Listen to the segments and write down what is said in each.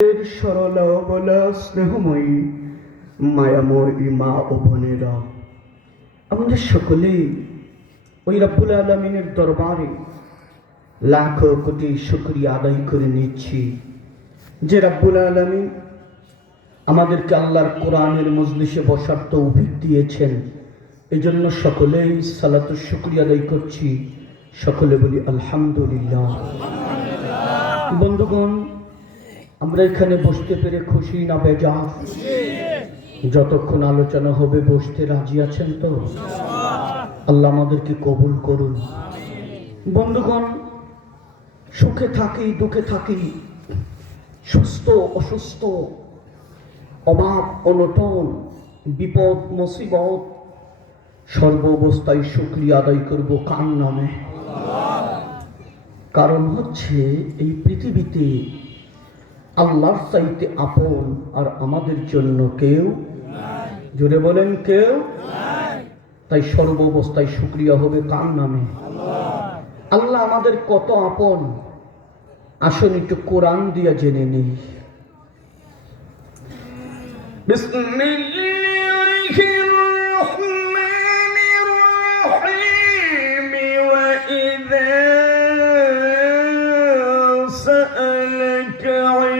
সরলা বলা স্নেহময়ী মায়াময়ী মা ও বোনেরা, আমাদের সকলেই ওই রব্বুল আলমিনের দরবারে লাখো কোটি শুকরিয়া আদায় করে নিচ্ছি যে রব্বুল আলমিন আমাদেরকে আল্লাহর কোরআনের মজলিসে বসার তৌফিক দিয়েছেন। এই জন্য সকলেই সালাত শুকরিয়া আদায় করছি। সকলে বলি আলহামদুলিল্লাহ। বন্ধুগণ, আমরা এখানে বসতে পেরে খুশি না বেজার? যতক্ষণ আলোচনা হবে বসতে রাজি আছেন তো? আল্লাহ আমাদেরকে কবুল করুন। বন্ধুগণ, সুখে থাকি দুঃখে থাকি, সুস্থ অসুস্থ, অভাব অনটন, বিপদ মুসিবত, সর্ব অবস্থায় শুকরিয়া আদায় করব কার নামে? কারণ হচ্ছে এই পৃথিবীতে আল্লাহর চাইতে আপন আর আমাদের জন্য কেউ, জোরে বলেন কেউ। তাই সর্ব অবস্থায় শুকরিয়া হবে কার নামে? আল্লাহ আমাদের কত আপন, আসুন একটু কোরআন দিয়া জেনে নেই। বিসমিল্লাহির রাহমানির রাহিম। ওয়া ইযা সাআলাকা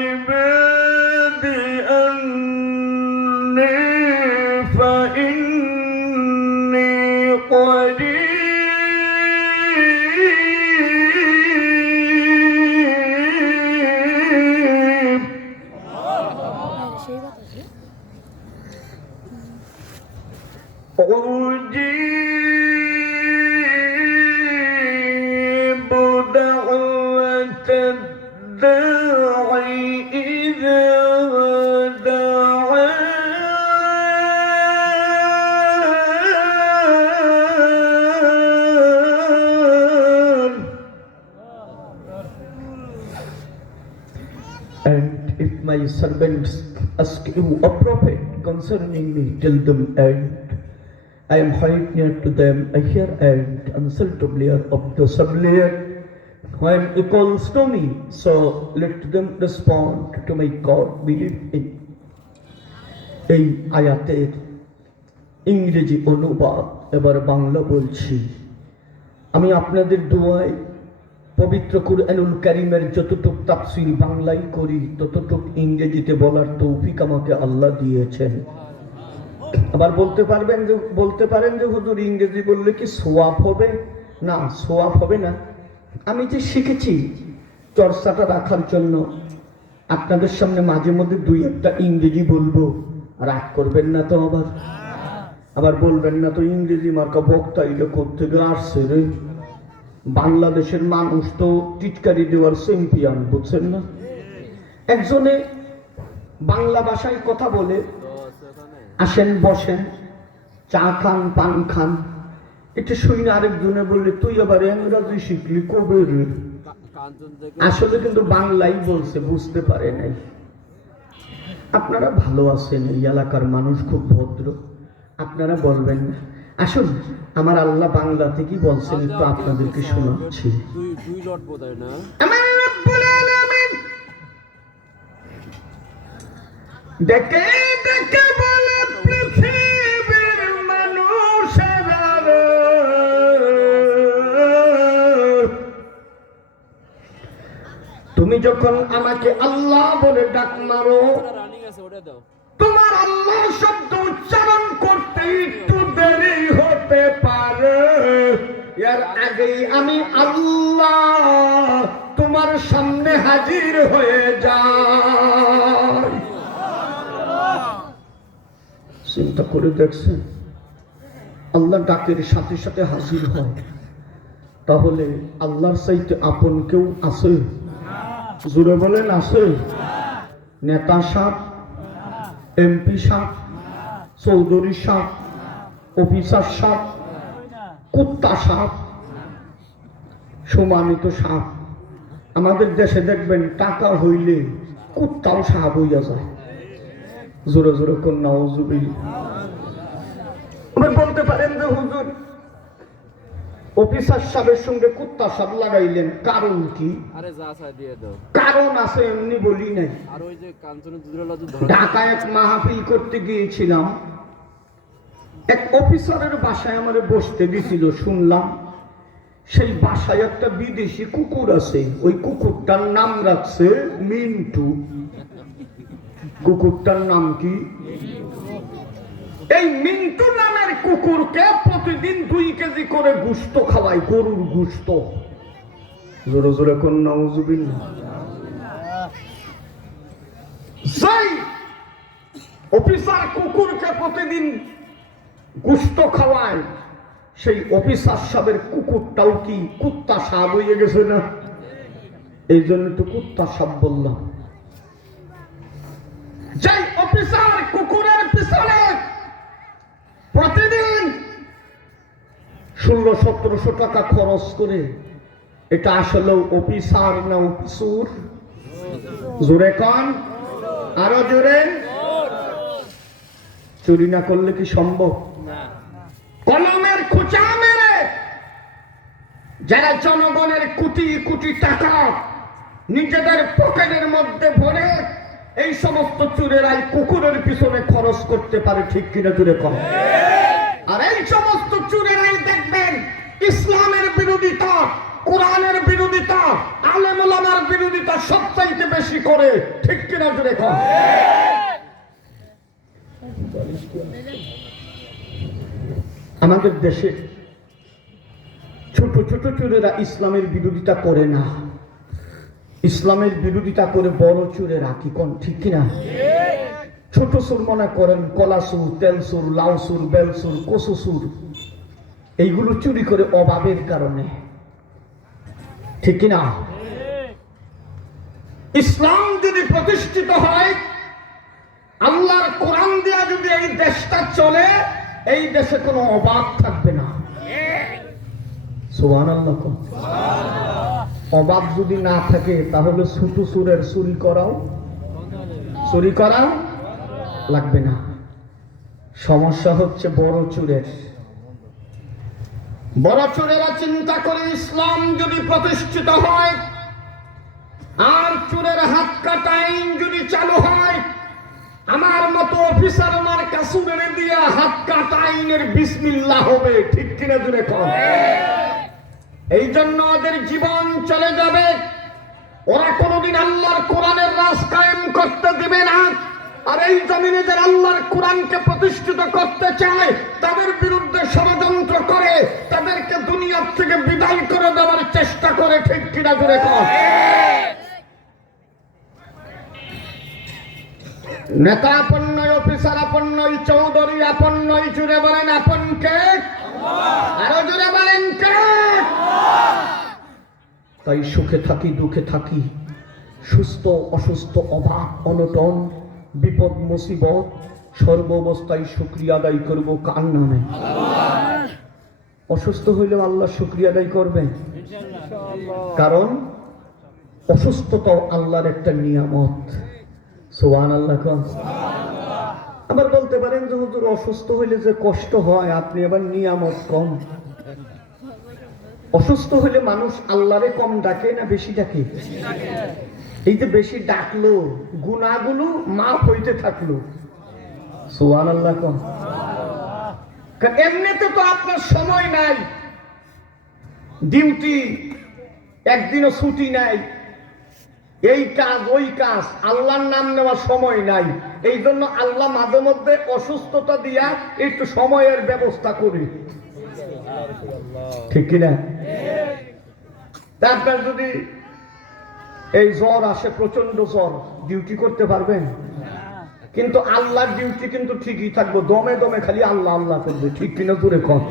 ইবাদি আন্নী ফাইন্নী করিব। أجيب دعوة الداعي إذا دعان. And if my servants ask you a prophet concerning me, tell them, and I am quite near to them, I hear and answer to blair of the sublayer when he calls to me, so let them respond to my God believe in. এই আয়াতের ইংরেজি অনুবাদ এবার বাংলা বলছি। আমি আপনাদের দোয়ায় পবিত্র কুরআনুল কারীমের যতটুকু তাফসীর বাংলায় করি ততটুকু ইংরেজিতে বলার তৌফিক আমাকে আল্লাহ দিয়েছেন। আবার বলতে পারেন যে হুজুর ইংরেজি বললে কি সোয়াব হবে? না, সোয়াব হবে না। আমি যে শিখেছি চর্চাটা রাখার জন্য আপনাদের সামনে মাঝে মধ্যে দুই একটা ইংরেজি বলবো, রাগ করবেন না তো? আবার বলবেন না তো ইংরেজি মার্কা বক্তা এটা কোত্থেকে আসছে রে? বাংলাদেশের মানুষ তো টিটকারি দেওয়ার চ্যাম্পিয়ন, বুঝছেন না? একজনে বাংলা ভাষায় কথা বলে, আসেন বসেন, চা খান পান খান, এটা শুই না আরেকজনে বললে তুই আবার ইংরেজি শিখলি কবে রে? আসলে কিন্তু বাংলাই বলছে, বুঝতে পারে নাই। আপনারা ভালো আছেন, এই এলাকার মানুষ খুব ভদ্র, আপনারা বলবেন না। আসুন, আমার আল্লাহ বাংলা থেকেই বলছেন, একটু আপনাদেরকে শোনাচ্ছি। দেখে দেখে বলে পৃথিবীর মানুষেরা, তুমি যখন আমাকে আল্লাহ বলে ডাক মারো, তোমার আল্লাহ শব্দ উচ্চারণ করতে একটু দেরি হতে পারে, এর আগেই আমি আল্লাহ তোমার সামনে হাজির হয়ে যাই। চিন্তা করে দেখছেন, আল্লাহ ডাকের সাথে সাথে হাজির হয়। তাহলে আল্লাহর চাইতে আপন কেউ আছে? জোরে বলেন আছে? নেতা সাহেব, এমপি সাহেব, চৌধুরী সাহেব, অফিসার সাহেব, কুত্তা সাহেব, সম্মানিত সাহেব। আমাদের দেশে দেখবেন টাকা হইলে কুত্তাও সাহেব হইয়া যায়। জোরে জোরে কন্যা হুজুর বলতে পারেন যে হুজুর অফিসার সাহেবের সঙ্গে কুত্তা সাপ লাগাইলেন, কারণ কি? আরে যা চাই দিয়ে দাও। কারণ আছে, এমনি বলি নাই। আর ওই যে কাঞ্চনের দুধওয়ালা যে ঢাকায় এক মাহফিল করতে গিয়েছিলাম, এক অফিসারের বাসায় আমারে বসতে দিছিল। শুনলাম সেই বাসায় একটা বিদেশি কুকুর আছে, ওই কুকুরটার নাম রাখছে মিন্টু। কুকুরটার নাম কি? এই মিন্টু নামের কুকুরকে প্রতিদিন 2 কেজি করে গোশত খাওয়ায়, গরুর গোশত। জোরে জোরে কোন নাউজুবিল্লাহ। সেই অফিসার কুকুরকে প্রতিদিন গোশত খাওয়ায়, সেই অফিসার সাহেবের কুকুরটাও কি কুত্তা সাপ হয়ে গেছে না? এই জন্য তো কুত্তা সাপ বললাম। যেই অফিসার কুকুরের পিছনে প্রতিদিন 1600-1700 টাকা খরচ করে, এটা আসলে অফিসার না অফিসুর? জোরে কন, আরো জোরে। চুরি না করলে কি সম্ভব? কলমের খোঁচা মেরে যারা জনগণের কোটি কোটি টাকা নিজেদের পকেটের মধ্যে ভরে এই সমস্ত চোরেরাই কুকুরের পিছনে খরচ করতে পারে, ঠিক কিনা জোরে কম। আর এই সমস্ত চোরেরাই দেখবেন ইসলামের বিরোধিতা, কোরআনের বিরোধিতা, আলেম ওলামার বিরোধিতা সবচাইতে বেশি করে, ঠিক কিনা জোরে কম। আমাদের দেশে ছোট ছোট চোরেরা ইসলামের বিরোধিতা করে না, ইসলামের বিরোধিতা করে বড় চোরেরা, কি কোন ঠিক কিনা? ছোট চোর মনে করেন কলা চোর, তেল চোর, লাউ চোর, বেল চোর, কচু চোর, এইগুলো চুরি করে অভাবের কারণে, ঠিক কিনা? ইসলাম যদি প্রতিষ্ঠিত হয়, আল্লাহর কোরআন দেয়া যদি এই দেশটা চলে, এই দেশে কোনো অভাব থাকবে না। সুবহানাল্লাহ। অভাব যদি না থাকে তাহলে ছোট চোরের চুরি করা লাগবে না। সমস্যা হচ্ছে বড় চোরের। বড় চোরেরা চিন্তা করে ইসলাম যদি প্রতিষ্ঠিত হয় আর চোরের হাত কাটা আইন যদি চালু হয়, আমার মতো অফিসার আমার কাসুরের দিয়া হাত কাটা আইনের বিসমিল্লাহ হবে, ঠিক কিনা জুড়ে কর। এই জন্য ওদের জীবন চলে যাবে, ওরা কোনদিন আল্লাহর কোরআনের রাজ কায়েম করতে দিবে না। আর এই জমিনে যারা আল্লাহর কোরআনকে প্রতিষ্ঠিত করতে চায়, তাদের বিরুদ্ধে ষড়যন্ত্র করে, তাদেরকে দুনিয়া থেকে বিদায় করে দেওয়ার চেষ্টা করে, ঠিক কিনা জুড়ে কর। নেতা আপন নয়, অফিসার আপন নয়, চৌধুরী আপন নয়, জুড়ে বলেন আপন কে? আরো জুড়ে বলেন কে? তাই সুখে থাকি দুঃখে থাকি, সুস্থ অসুস্থ, অভাব অনটন, বিপদ মুসিবত, সর্বাবস্থায় শুকরিয়া আদায় করবো কার নামে? অসুস্থ হইলেও আল্লাহ শুকরিয়া আদায় করবেন, কারণ অসুস্থতাও আল্লাহর একটা নিয়ামত। সুবহানাল্লাহ। আবার বলতে পারেন যে হুজুর অসুস্থ হইলে যে কষ্ট হয়, আপনি আবার নিয়ামত কম। অসুস্থ হইলে মানুষ আল্লাহরে কম ডাকে না বেশি ডাকে? এই যে বেশি ডাকলো, গুনাহগুলো মাফ হইতে থাকলো। সুবহানাল্লাহ। কারণ এমনিতে তো আপনার সময় নাই, ডিউটি, একদিনও ছুটি নাই, এই কাজ ওই কাজ, আল্লাহর নাম নেওয়ার সময় নাই। এই জন্য আল্লাহ মাঝে মধ্যে অসুস্থতা দিয়া একটু সময়ের ব্যবস্থা করি, ঠিক কিনা? আপনার যদি এই জ্বর আসে, প্রচন্ড জ্বর, ডিউটি করতে পারবেন? কিন্তু আল্লাহর ডিউটি কিন্তু ঠিকই থাকবো, দমে দমে খালি আল্লাহ আল্লাহ করবে, ঠিক কিনা জোরে কম।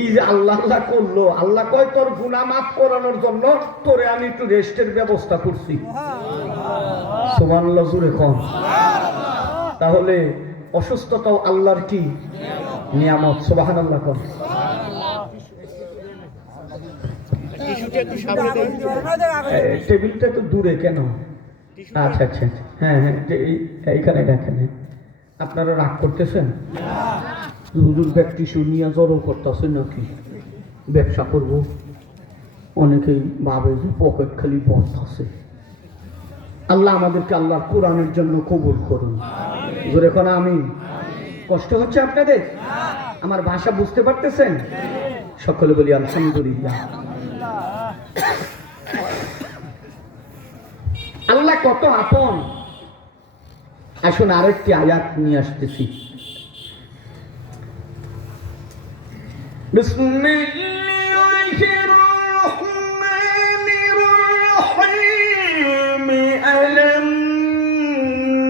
এই যে আল্লাহ আল্লাহ করলো, আল্লাহ কয় তোর গুনাহ মাফ করানোর জন্য তোরে আমি একটু রেস্টের ব্যবস্থা করছি। সুবহানাল্লাহ জোরে কম। তাহলে অসুস্থতাও আল্লাহর কি নিয়ামত। সুবহানাল্লাহ কম। টেবিলটা তো দূরে কেন? আচ্ছা আচ্ছা, হ্যাঁ হ্যাঁ, এইখানে দেখেন। আপনারা রাগ করতেছেন? হুজুর ব্যক্তি শুনিয়া জড়ো করতেছেন নাকি? ব্যবসা করব। অনেকেই ভাবে যে পকেট খালি বন্ধ আছে। আল্লাহ আমাদেরকে আল্লাহর কোরআনের জন্য কবুল করুন। জোরে কোন আমিন। কষ্ট হচ্ছে আপনাদের? আমার ভাষা বুঝতে পারতেছেন? সকলে বলি আলহামদুলিল্লাহ। আল্লাহ কত আপন। আসুন আরেকটি আয়াত নিয়ে আসতেছি। বিসমিল্লাহির রাহমানির রাহিম। আলাম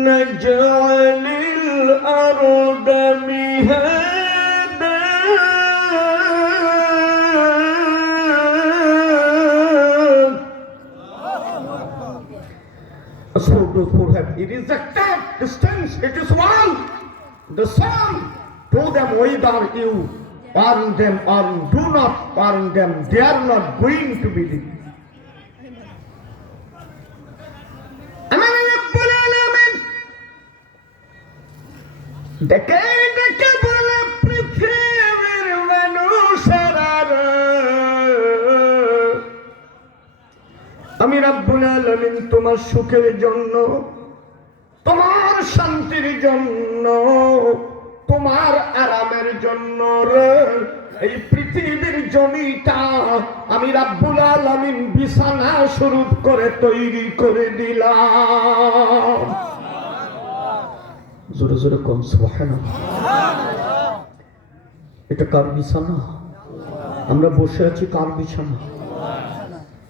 নাজআলিল আরদা মিহাদা So those who have it is the third distance, it is one. The sun, to them whether you earn them or do not earn them, they are not going to believe. ডেকে ডেকে বলে পৃথিবীর মানুষেরা, আমি রাব্বুল আলামিন তোমার সুখের জন্য, তোমার শান্তির জন্য, তোমার আরামের জন্য রে এই পৃথিবীর জমিটা আমি রাব্বুল আলামিন বিছানা স্বরূপ করে তৈরি করে দিলাম। জোরে জোরে কোন সুবহানাল্লাহ। এটা কার বিছানা? আমরা বসে আছি কার বিছানা?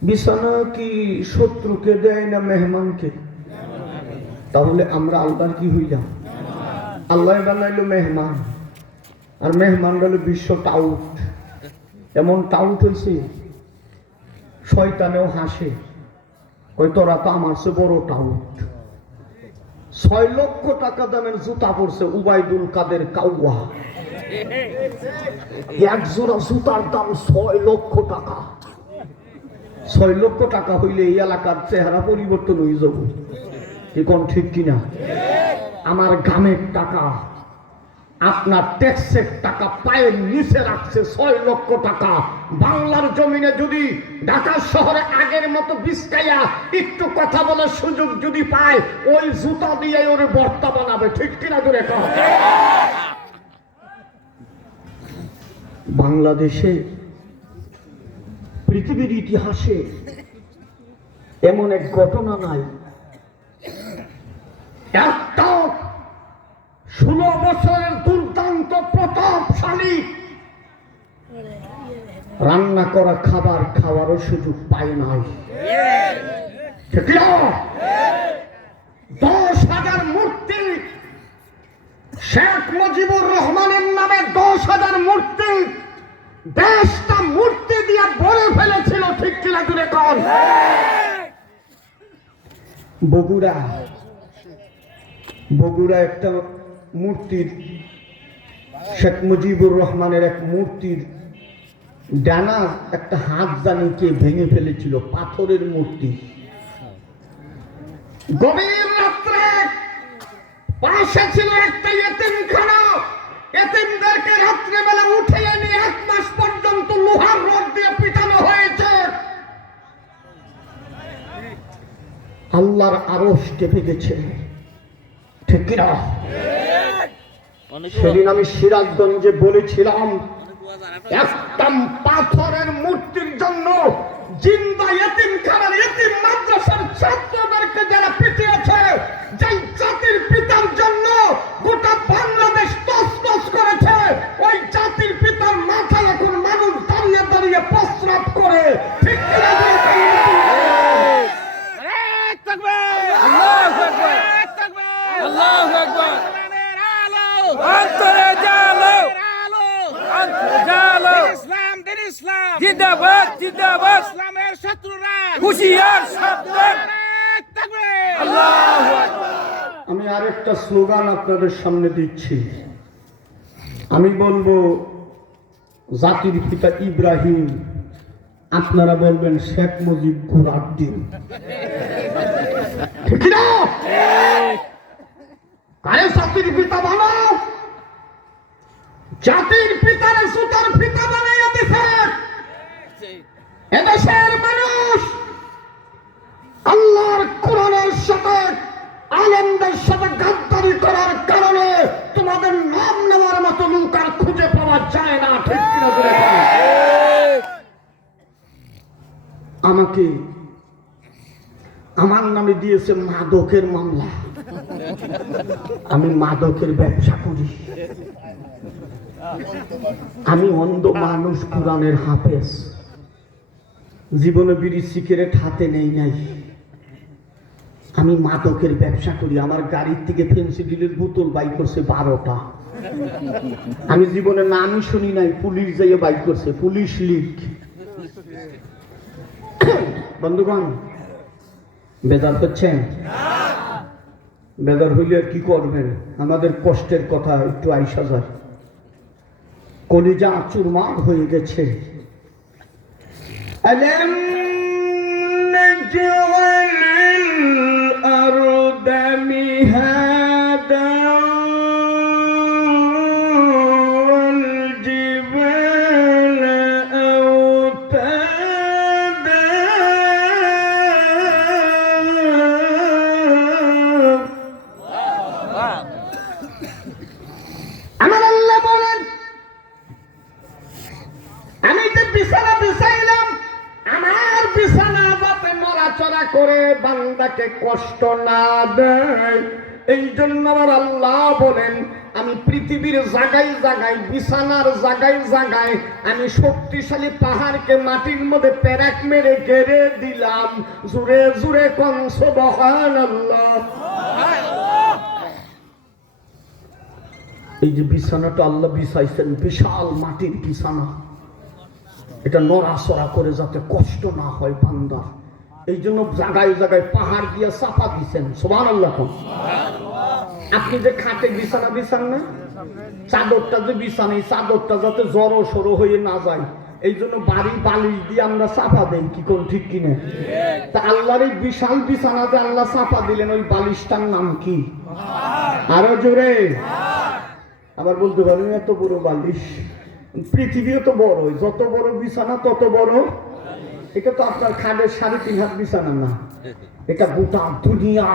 বিছানা কি শত্রুকে দেয় না মেহমানকে? তাহলে আমরা আল্লাহর কি হইলাম? আল্লাহ বানাইলো মেহমান, আর মেহমান হলো বিশ্ব টাউট। এমন টাউট হয়েছে শয়তানেও হাসে, ওই তোরা তো আমার চেয়ে বড় টাউট। 6 লক্ষ টাকা দামের জুতা পড়ছে উবাইদুল কাদের কাউয়া। এক জোড়া জুতার দাম 6 লক্ষ টাকা। 6 লক্ষ টাকা হইলে এই এলাকার চেহারা পরিবর্তন হয়ে যাব। কি কোন ঠিক কিনা? আমার গ্রামের টাকা, আপনার ট্যাক্সের টাকা পায়ের নিচে রাখছে 6 লক্ষ টাকা। বাংলার জমিনে যদি ঢাকা শহরে আগের মতো বিস্কাইয়া একটু কথা বলার সুযোগ যদি পায়, ওই জুতা দিয়ে ওর বর্তা বানাবে। ঠিক কিনা জোরে কও। বাংলাদেশে পৃথিবীর ইতিহাসে এমন এক ঘটনা নাই, একটা 16 বছরের দুর্দান্ত প্রতাপশালী রান্না করা খাবার খাওয়ারও সুযোগ পায় নাই। 10,000 মূর্তি, শেখ মুজিবুর রহমানের নামে 10,000 মূর্তি দেশটা মূর্তি দিয়ে ভরে ফেলেছিল। ঠিক কিনা জুড়ে কন। বগুড়া একটা মূর্তির, শেখ মুজিবুর রহমানের এক মূর্তির ডানা একটা হাত জানিকে ভেঙে ফেলেছিল, পাথরের মূর্তি। গভীর রাত্রে পাশে ছিল একটা এতিমখানা, এতিমদেরকে রাত্রেবেলা উঠে এনে 1 মাস পর্যন্ত লোহার রড দিয়ে পিটানো হয়েছে। আল্লাহর আরশ কেঁপে গেছে। ঠিক কিনা? সেদিন আমি সিরাজগঞ্জে বলেছিলাম, একটা পাথরের মূর্তির জন্য জিন্দা এতিমখানার এতিম মাদ্রাসার ছাত্রদেরকে যারা পিটিয়েছে, যেই জাতির পিতার জন্য গোটা বাংলাদেশ তছনছ করেছে, ওই জাতির পিতার মাথায় এখন মানুষ দাঁড়িয়ে দাঁড়িয়ে প্রস্রাব করে। ঠিক কিনা? জিন্দাবাদ জিন্দাবাদ, ইসলামের শত্রুরা হুঁশিয়ার সাবধান। আমি আরেকটা স্লোগান আপনাদের সামনে দিচ্ছি। আমি বলবো জাতির পিতা ইব্রাহিম, আপনারা বলবেন শেখ মুজিব ঘোড়ার দিন। ঠিক না? আরে জাতির পিতা বানাও, জাতির পিতারে সুতার পিতা বানাইয়া দিছে। এদেশের মানুষ আল্লাহর কোরআনের সাথে আলেমদের সাথে গাদ্দারি করার কারণে তোমাদের নাম নেওয়ার মতো লোক আর খুঁজে পাওয়া যায় না, ঠিক কিনা বলে বলো? আমাকে আমার নামে দিয়েছে মাদকের মামলা। আমি মাদকের ব্যবসা করি। আমি অন্ধ মানুষ, কোরআনের হাফেজ। জীবনে বিড়ি সিগারেট হাতে নেই নাই। আমি মাদকের ব্যবসা করি। আমার গাড়ির থেকে ফেন্সিডিলের বোতল বাই করছে 12টা। আমি জীবনে নামই শুনি নাই, পুলিশ যাইয়ে বাই করছে, পুলিশ লিগ। বন্ধুগণ, বেজার করছেন? বেজার হইলে আর কি করবেন? আমাদের কষ্টের কথা একটু আইসা যায়। কলিজা চুরমার হয়ে গেছে। ألم نجعل الأرض مهادا والجبال أوتادا আমার আল্লাহ বলেন, আমি যে বিছানা বিছাইলাম, আমার বিছানা যাতে নড়াচড়া করে বান্দাকে কষ্ট না দেয়, এই জন্য আমার আল্লাহ বলেন আমি পৃথিবীর জায়গায় জায়গায়, বিছানার জায়গায় জায়গায় আমি শক্তিশালী পাহাড়কে মাটির মধ্যে পেরেক মেরে ঘেরে দিলাম। জুড়ে জুড়ে কোন সুবহানাল্লাহ। এই যে বিছানাটা আল্লাহ বিছাইছেন, বিশাল মাটির বিছানা, এটা নড়াচড়া করে যাতে কষ্ট না হয় বান্দা, এই জন্য জায়গায় জায়গায় পাহাড় দিয়ে চাপা দিচ্ছেন। সুবহানাল্লাহ। আপনি যে খাটে বিছানা বিছান না, চাদরটা যে বিছান, এই চাদরটা যাতে জড়ো সরো হয়ে না যায়, এই জন্য বাড়ি বালিশ দিয়ে আমরা চাপা দেই, কি কোন ঠিক কিনা? তা আল্লাহর এই বিশাল বিছানা যে আল্লাহ চাপা দিলেন, ওই বালিশটার নাম কি? আরো জোরে আবার বলতে পারেন, এত বড় বালিশ। পৃথিবীও তো বড়, যত বড় বিছানা তত বড়। এটা তো আপনার খাটের 3.5 হাত বিছানা না, এটা গোটা দুনিয়া।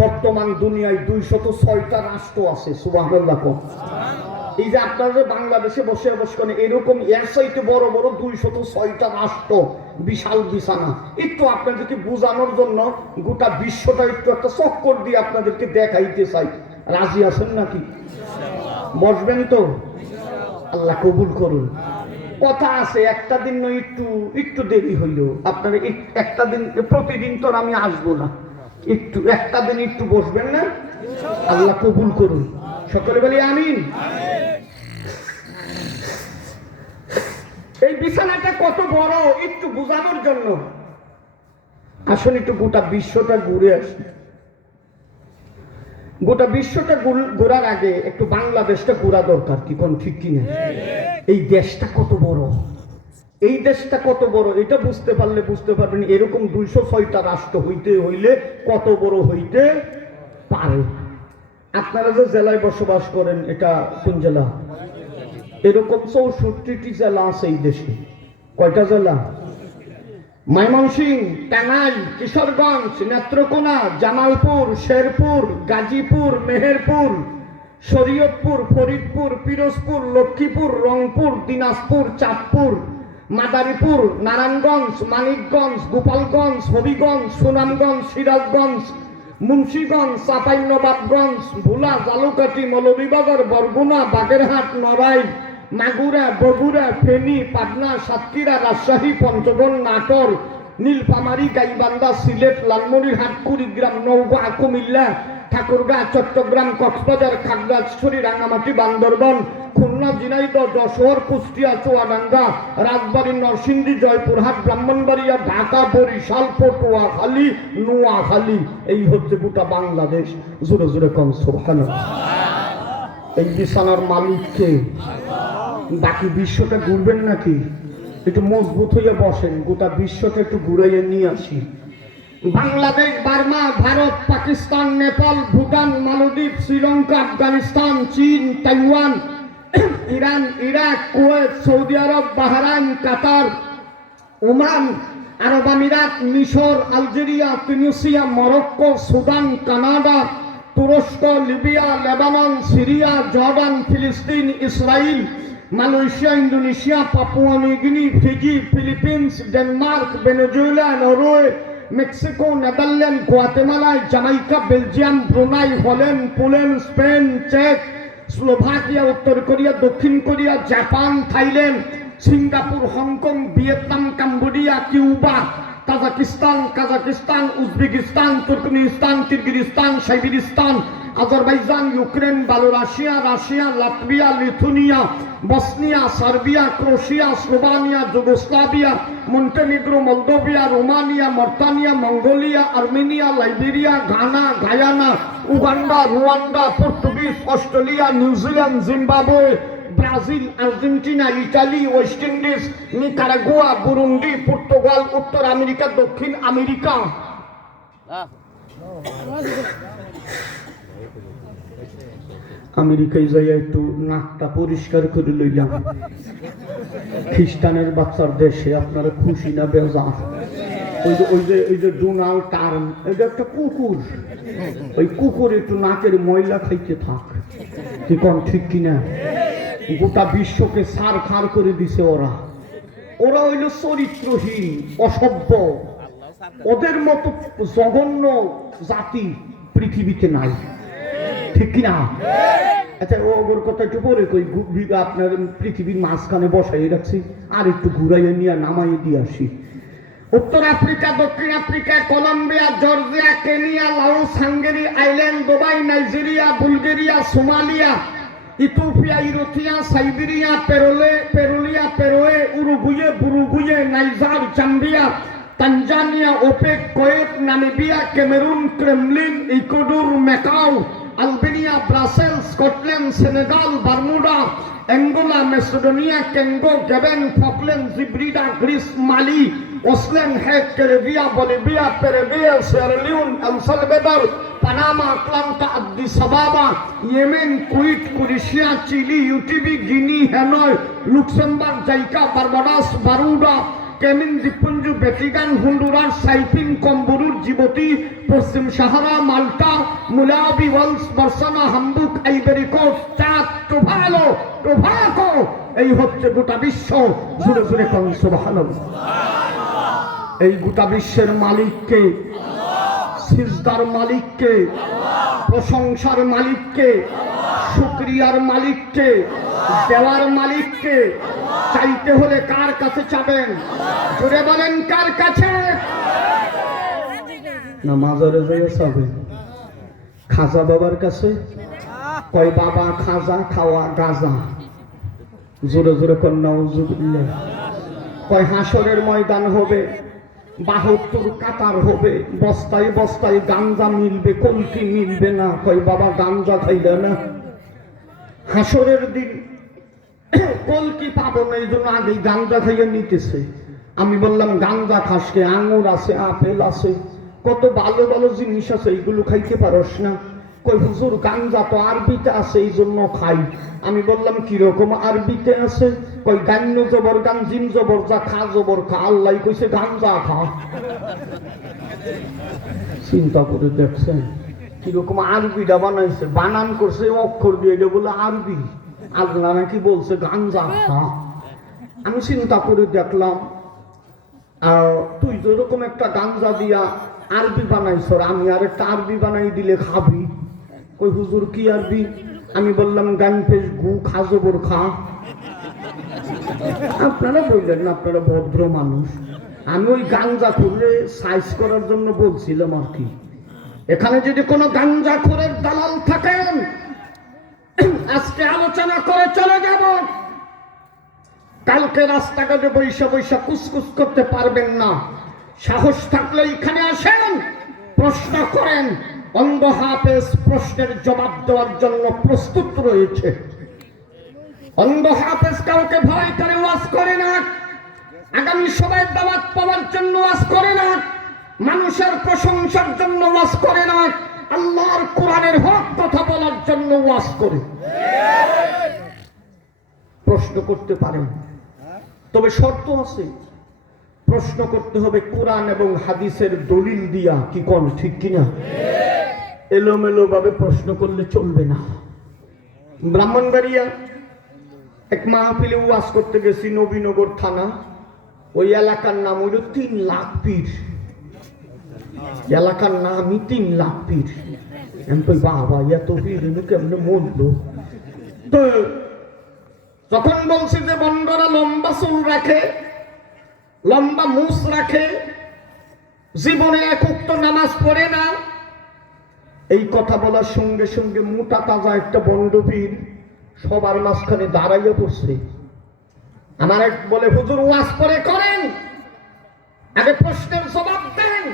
বর্তমান দুনিয়ায় 206টা রাষ্ট্র আছে। সুবহানাল্লাহ। এই যে আপনারা যে বাংলাদেশে বসে বসে করেন, এরকম এর চাইতে বড় বড় 206টা রাষ্ট্র, বিশাল বিছানা। একটু আপনাদেরকে বোঝানোর জন্য গোটা বিশ্বটা একটু একটা চক্কর দিয়ে আপনাদেরকে দেখাইতে চাই। রাজি আছেন নাকি? বসবেন তো? আল্লাহ কবুল করুন। কথা আছে, একটা দিন একটু একটু দেরি হইল, আপনারা একটা দিন, প্রতিদিন তো আমি আসবো না, একটু একটা দিন একটু বসবেন না? আল্লাহ কবুল করুন। সকলে বলি আমিন। এই বিছানাটা কত বড় একটু বোঝানোর জন্য আসুন একটু গোটা বিশ্বটা ঘুরে আসি। গোটা বিশ্বটা ঘোরার আগে একটু বাংলাদেশটা ঘোরা দরকার, কি কোন ঠিক কিনা? এই দেশটা কত বড়, এই দেশটা কত বড়, এটা বুঝতে পারলে বুঝতে পারবেন এরকম 206টা রাষ্ট্র হইতে হইলে কত বড় হইতে পারে। আপনারা যে জেলায় বসবাস করেন, এটা কোন জেলা? এরকম 64টি জেলা আছে এই দেশে। কয়টা জেলা? ময়মনসিংহ, টাঙ্গাইল, কিশোরগঞ্জ, নেত্রকোনা, জামালপুর, শেরপুর, গাজীপুর, মেহেরপুর, শরীয়তপুর, ফরিদপুর, পিরোজপুর, লক্ষ্মীপুর, রংপুর, দিনাজপুর, চাঁদপুর, মাদারীপুর, নারায়ণগঞ্জ, মানিকগঞ্জ, গোপালগঞ্জ, হবিগঞ্জ, সুনামগঞ্জ, সিরাজগঞ্জ, মুন্সিগঞ্জ, চাঁপাইনবাবগঞ্জ, ভোলা, জালুকাঠি, মৌলভীবাজার, বরগুনা, বাগেরহাট, নড়াইল, মাগুরা, বগুড়া, ফেনী, পাটনা, সাতক্ষীরা, রাজশাহী, পঞ্চগড়, নাটোর, নীলফামারী, গাইবান্ধা, সিলেট, লালমনিরহাট, কুড়িগ্রাম, নওগাঁ, কুমিল্লা, ঠাকুরগাঁ, চট্টগ্রাম, কক্সবাজার, খাগড়াছড়ি, রাঙ্গামাটি, বান্দরবান, খুলনা, ঝিনাইদহ, যশোর, কুষ্টিয়া, চুয়াডাঙ্গা, রাজবাড়ী, নরসিংদী, জয়পুরহাট, ব্রাহ্মণবাড়িয়া, ঢাকা, বরিশাল, পটুয়াখালী, নোয়াখালী, এই হচ্ছে গোটা বাংলাদেশ। জোরে জোরে কম সুবহানাল্লাহ। এই বিছানার মালিককে। বাকি বিশ্বটা ঘুরবেন নাকি? একটু মজবুত হয়ে বসেন, গোটা বিশ্বটা একটু ঘুরাইয়ে নিয়ে আসি। বাংলাদেশ, বার্মা, ভারত, পাকিস্তান, নেপাল, ভুটান, মালদ্বীপ, শ্রীলঙ্কা, আফগানিস্তান, চীন, Taiwan, Iran, Iraq, Kuwait, Saudi Arab, Bahrain, Qatar, Oman, Arab আমিরাত, মিশর, Algeria, Tunisia, Morocco, Sudan, Canada, তুরস্ক, লিবিয়া, লেবানন, সিরিয়া, জর্ডান, ফিলিস্তিন, Israel, Malaysia, Indonesia, Papua New Guinea, Fiji, Philippines, Denmark, Venezuela, Norway, Mexico, Netherland, Guatemala, Jamaica, Belgium, Brunei, Holland, Poland, Spain, চেক, Slovakia, উত্তর Korea, দক্ষিণ Korea, Japan, Thailand, Singapore, Hong Kong, Vietnam, Cambodia, Cuba, Kazakhstan, Uzbekistan, Turkmenistan, Kyrgyzstan, সাইবেরিস্তান, Azerbaijan, Ukraine, Byelorussia, Russia, Latvia, Lithuania, Bosnia, Serbia, Croatia, Slovenia, Yugoslavia, Montenegro, Moldavia, Romania, Mauritania, Mongolia, Armenia, Liberia, Ghana, Guyana, Uganda, Rwanda, Portuguese, Australia, New Zealand, Zimbabwe, Brazil, Argentina, Italy, West Indies, Nicaragua, Burundi, Portugal, উত্তর America, দক্ষিণ America. আমেরিকায় যাই একটু নাকটা পরিষ্কার করে লইলাম। খ্রিস্টানের বাচ্চার দেশে আপনারা খুশি না বেজার? ওই যে ডোনাল্ড ট্রাম্প, এটা একটা কুকুর, ওই কুকুর একটু নাকের ময়লা খাইতে থাক, কি কোন ঠিক কিনা? গোটা বিশ্বকে সার খার করে দিছে ওরা হইল চরিত্রহীন, অসভ্য। ওদের মতো জঘন্য জাতি পৃথিবীতে নাই, ঠিক কিনা? আচ্ছা, ওর কথা একটু পরে কই। আপনার পৃথিবীর মাঝখানে বসাই রাখছি, আর একটু ঘুরাইয়া নিয়ে নামাই দিয়ে আসি। উত্তর আফ্রিকা, দক্ষিণ Africa, Colombia, Georgia, Kenya, Laos, Hungary, Island, Dubai, Nigeria, Bulgaria, Somalia, Ethiopia, Eritrea, Siberia, পেরোয়ে, উরুগুয়ে, বুরুগুয়ে, Niger, Zambia, Tanzania, OPEC, Kuwait, Namibia, Cameroon, Kremlin, Ecuador, Macau, Albania, Brussels, Scotland, Senegal, Bermuda, Angola, Macedonia, Congo, Gabon, Falkland, জিব্রিডা, Greece, Mali, ওসল্যান্ড, Hague, ক্যারিবিয়া, Bolivia, পেরুভিয়া, Sierra Leone, El Salvador, Panama, Atlanta, Addis Ababa, Yemen, Kuwait, Croatia, Chile, ইউটিবি, Guinea, Hanoi, Luxembourg, জাইকা, Barbados, বারুডা, Cayman দ্বীপপুঞ্জ, Vatican, Honduras, সাইপ্রিন, কম্বোরু, Djibouti, পশ্চিম সাহারা, মাল্টা, মুলাবি, Wales, Barsana, হামবুক, ivory coast, চাদ, Tobago. এই হচ্ছে গোটা বিশ্ব। জোরে জোরে কোন সুবহানাল্লাহ। এই গোটা বিশ্বের মালিককে, সিজদার মালিককে, প্রশংসার মালিককে, শুকরিয়ার মালিককে, দেওয়ার মালিককে চাইতে হলে কার কাছে চাবেন? জোরে বলেন, কার কাছে? না মাজারে যাইয়া চাবেন? খাজা বাবার কাছে? কয় বাবা খাজা খাওয়া গাজা। জোরে জোরে কন্যা উজুবিল্লাহ। কয় হাসরের ময়দান হবে, 72 কাতার হবে, বস্তায় বস্তায় গাঞ্জা মিলবে, কলকি মিলবে না। কয় বাবা গাঞ্জা খাইলে না, হাসরের দিন কলকি পাবো না, এই জন্য আগেই গাঞ্জা খাইয়ে নিতেছে। আমি বললাম গাঞ্জা খাসকে, আঙুর আছে, আপেল আছে, কত ভালো ভালো জিনিস আছে, এইগুলো খাইতে পারস না? কই হুজুর গাঞ্জা তো আরবিতে আছে, এই জন্য খাই। আমি বললাম কিরকম আরবিতে আছে? কই গান্য জবর গান, জিম জবর যা, খা জবর খা। আল্লাহ কইছে গাঞ্জা খা। চিন্তা করে দেখছেন কিরকম আরবিটা বানাইছে, বানান করছে অক্ষর দিয়ে, এটা বলে আরবি। আল্লাহ নাকি বলছে গাঞ্জা খা। আমি চিন্তা করে দেখলাম, আর তুই যেরকম একটা গাঞ্জা দিয়া আরবি বানাইছ, আমি আর একটা আরবি বানাই দিলে খাবি। কই হুজুর কি আরবি? আমি বললাম গান পেশ গু খা জবর খা। আপনারা বললেন না, আপনারা ভদ্র মানুষ। আমি ওই গাঞ্জা করলে সাইজ করার জন্য বলছিলাম আর কি। এখানে যদি কোনো গাঞ্জা খোরের দালাল থাকেন, আজকে আলোচনা করে চলে যাব। কালকে রাস্তাঘাটে বৈশা বৈশা কুসকুস করতে পারবেন না। সাহস থাকলে এখানে আসেন, প্রশ্ন করেন। অন্ধ হাফেজ প্রশ্নের জবাব দেওয়ার জন্য প্রস্তুত রয়েছে। অন্ধ হাফেজ কাউকে ভয় করে ওয়াজ করে না, আগামী সবাই দাওয়াত পাওয়ার জন্য ওয়াজ করে না, মানুষের প্রশংসার জন্য ওয়াজ করে না, আল্লাহর কোরআনের হক কথা বলার জন্য ওয়াজ করে। প্রশ্ন করতে পারেন, তবে শর্ত আছে। প্রশ্ন করতে হবে কোরআন এবং হাদিসের দলিল দিয়া, কি কোন ঠিক কিনা? এলোমেলো ভাবে প্রশ্ন করলে চলবে না। ব্রাহ্মণবাড়িয়া এক মাহফিলে ওয়াজ করতে গেছি, নবীনগর থানা। ওই এলাকার নাম হইল 3 লাখ পীর। এলাকার নামই 3 লাখ পীর। আমি কই বাবা এত পীর কেমনে মরলো? তো যখন বলছি যে বন্ডরা লম্বা চুল রাখে, লম্বা মুছ রাখে, জীবনে এক উক্ত নামাজ পড়ে না, এই কথা বলার সঙ্গে সঙ্গে মোটা তাজা একটা বন্ডপীর সবার মাঝখানে দাঁড়াইয়া পড়ছে। আমার এক বলে, হুজুর ওয়াজ পরে করেন, আগে প্রশ্নের জবাব দেন।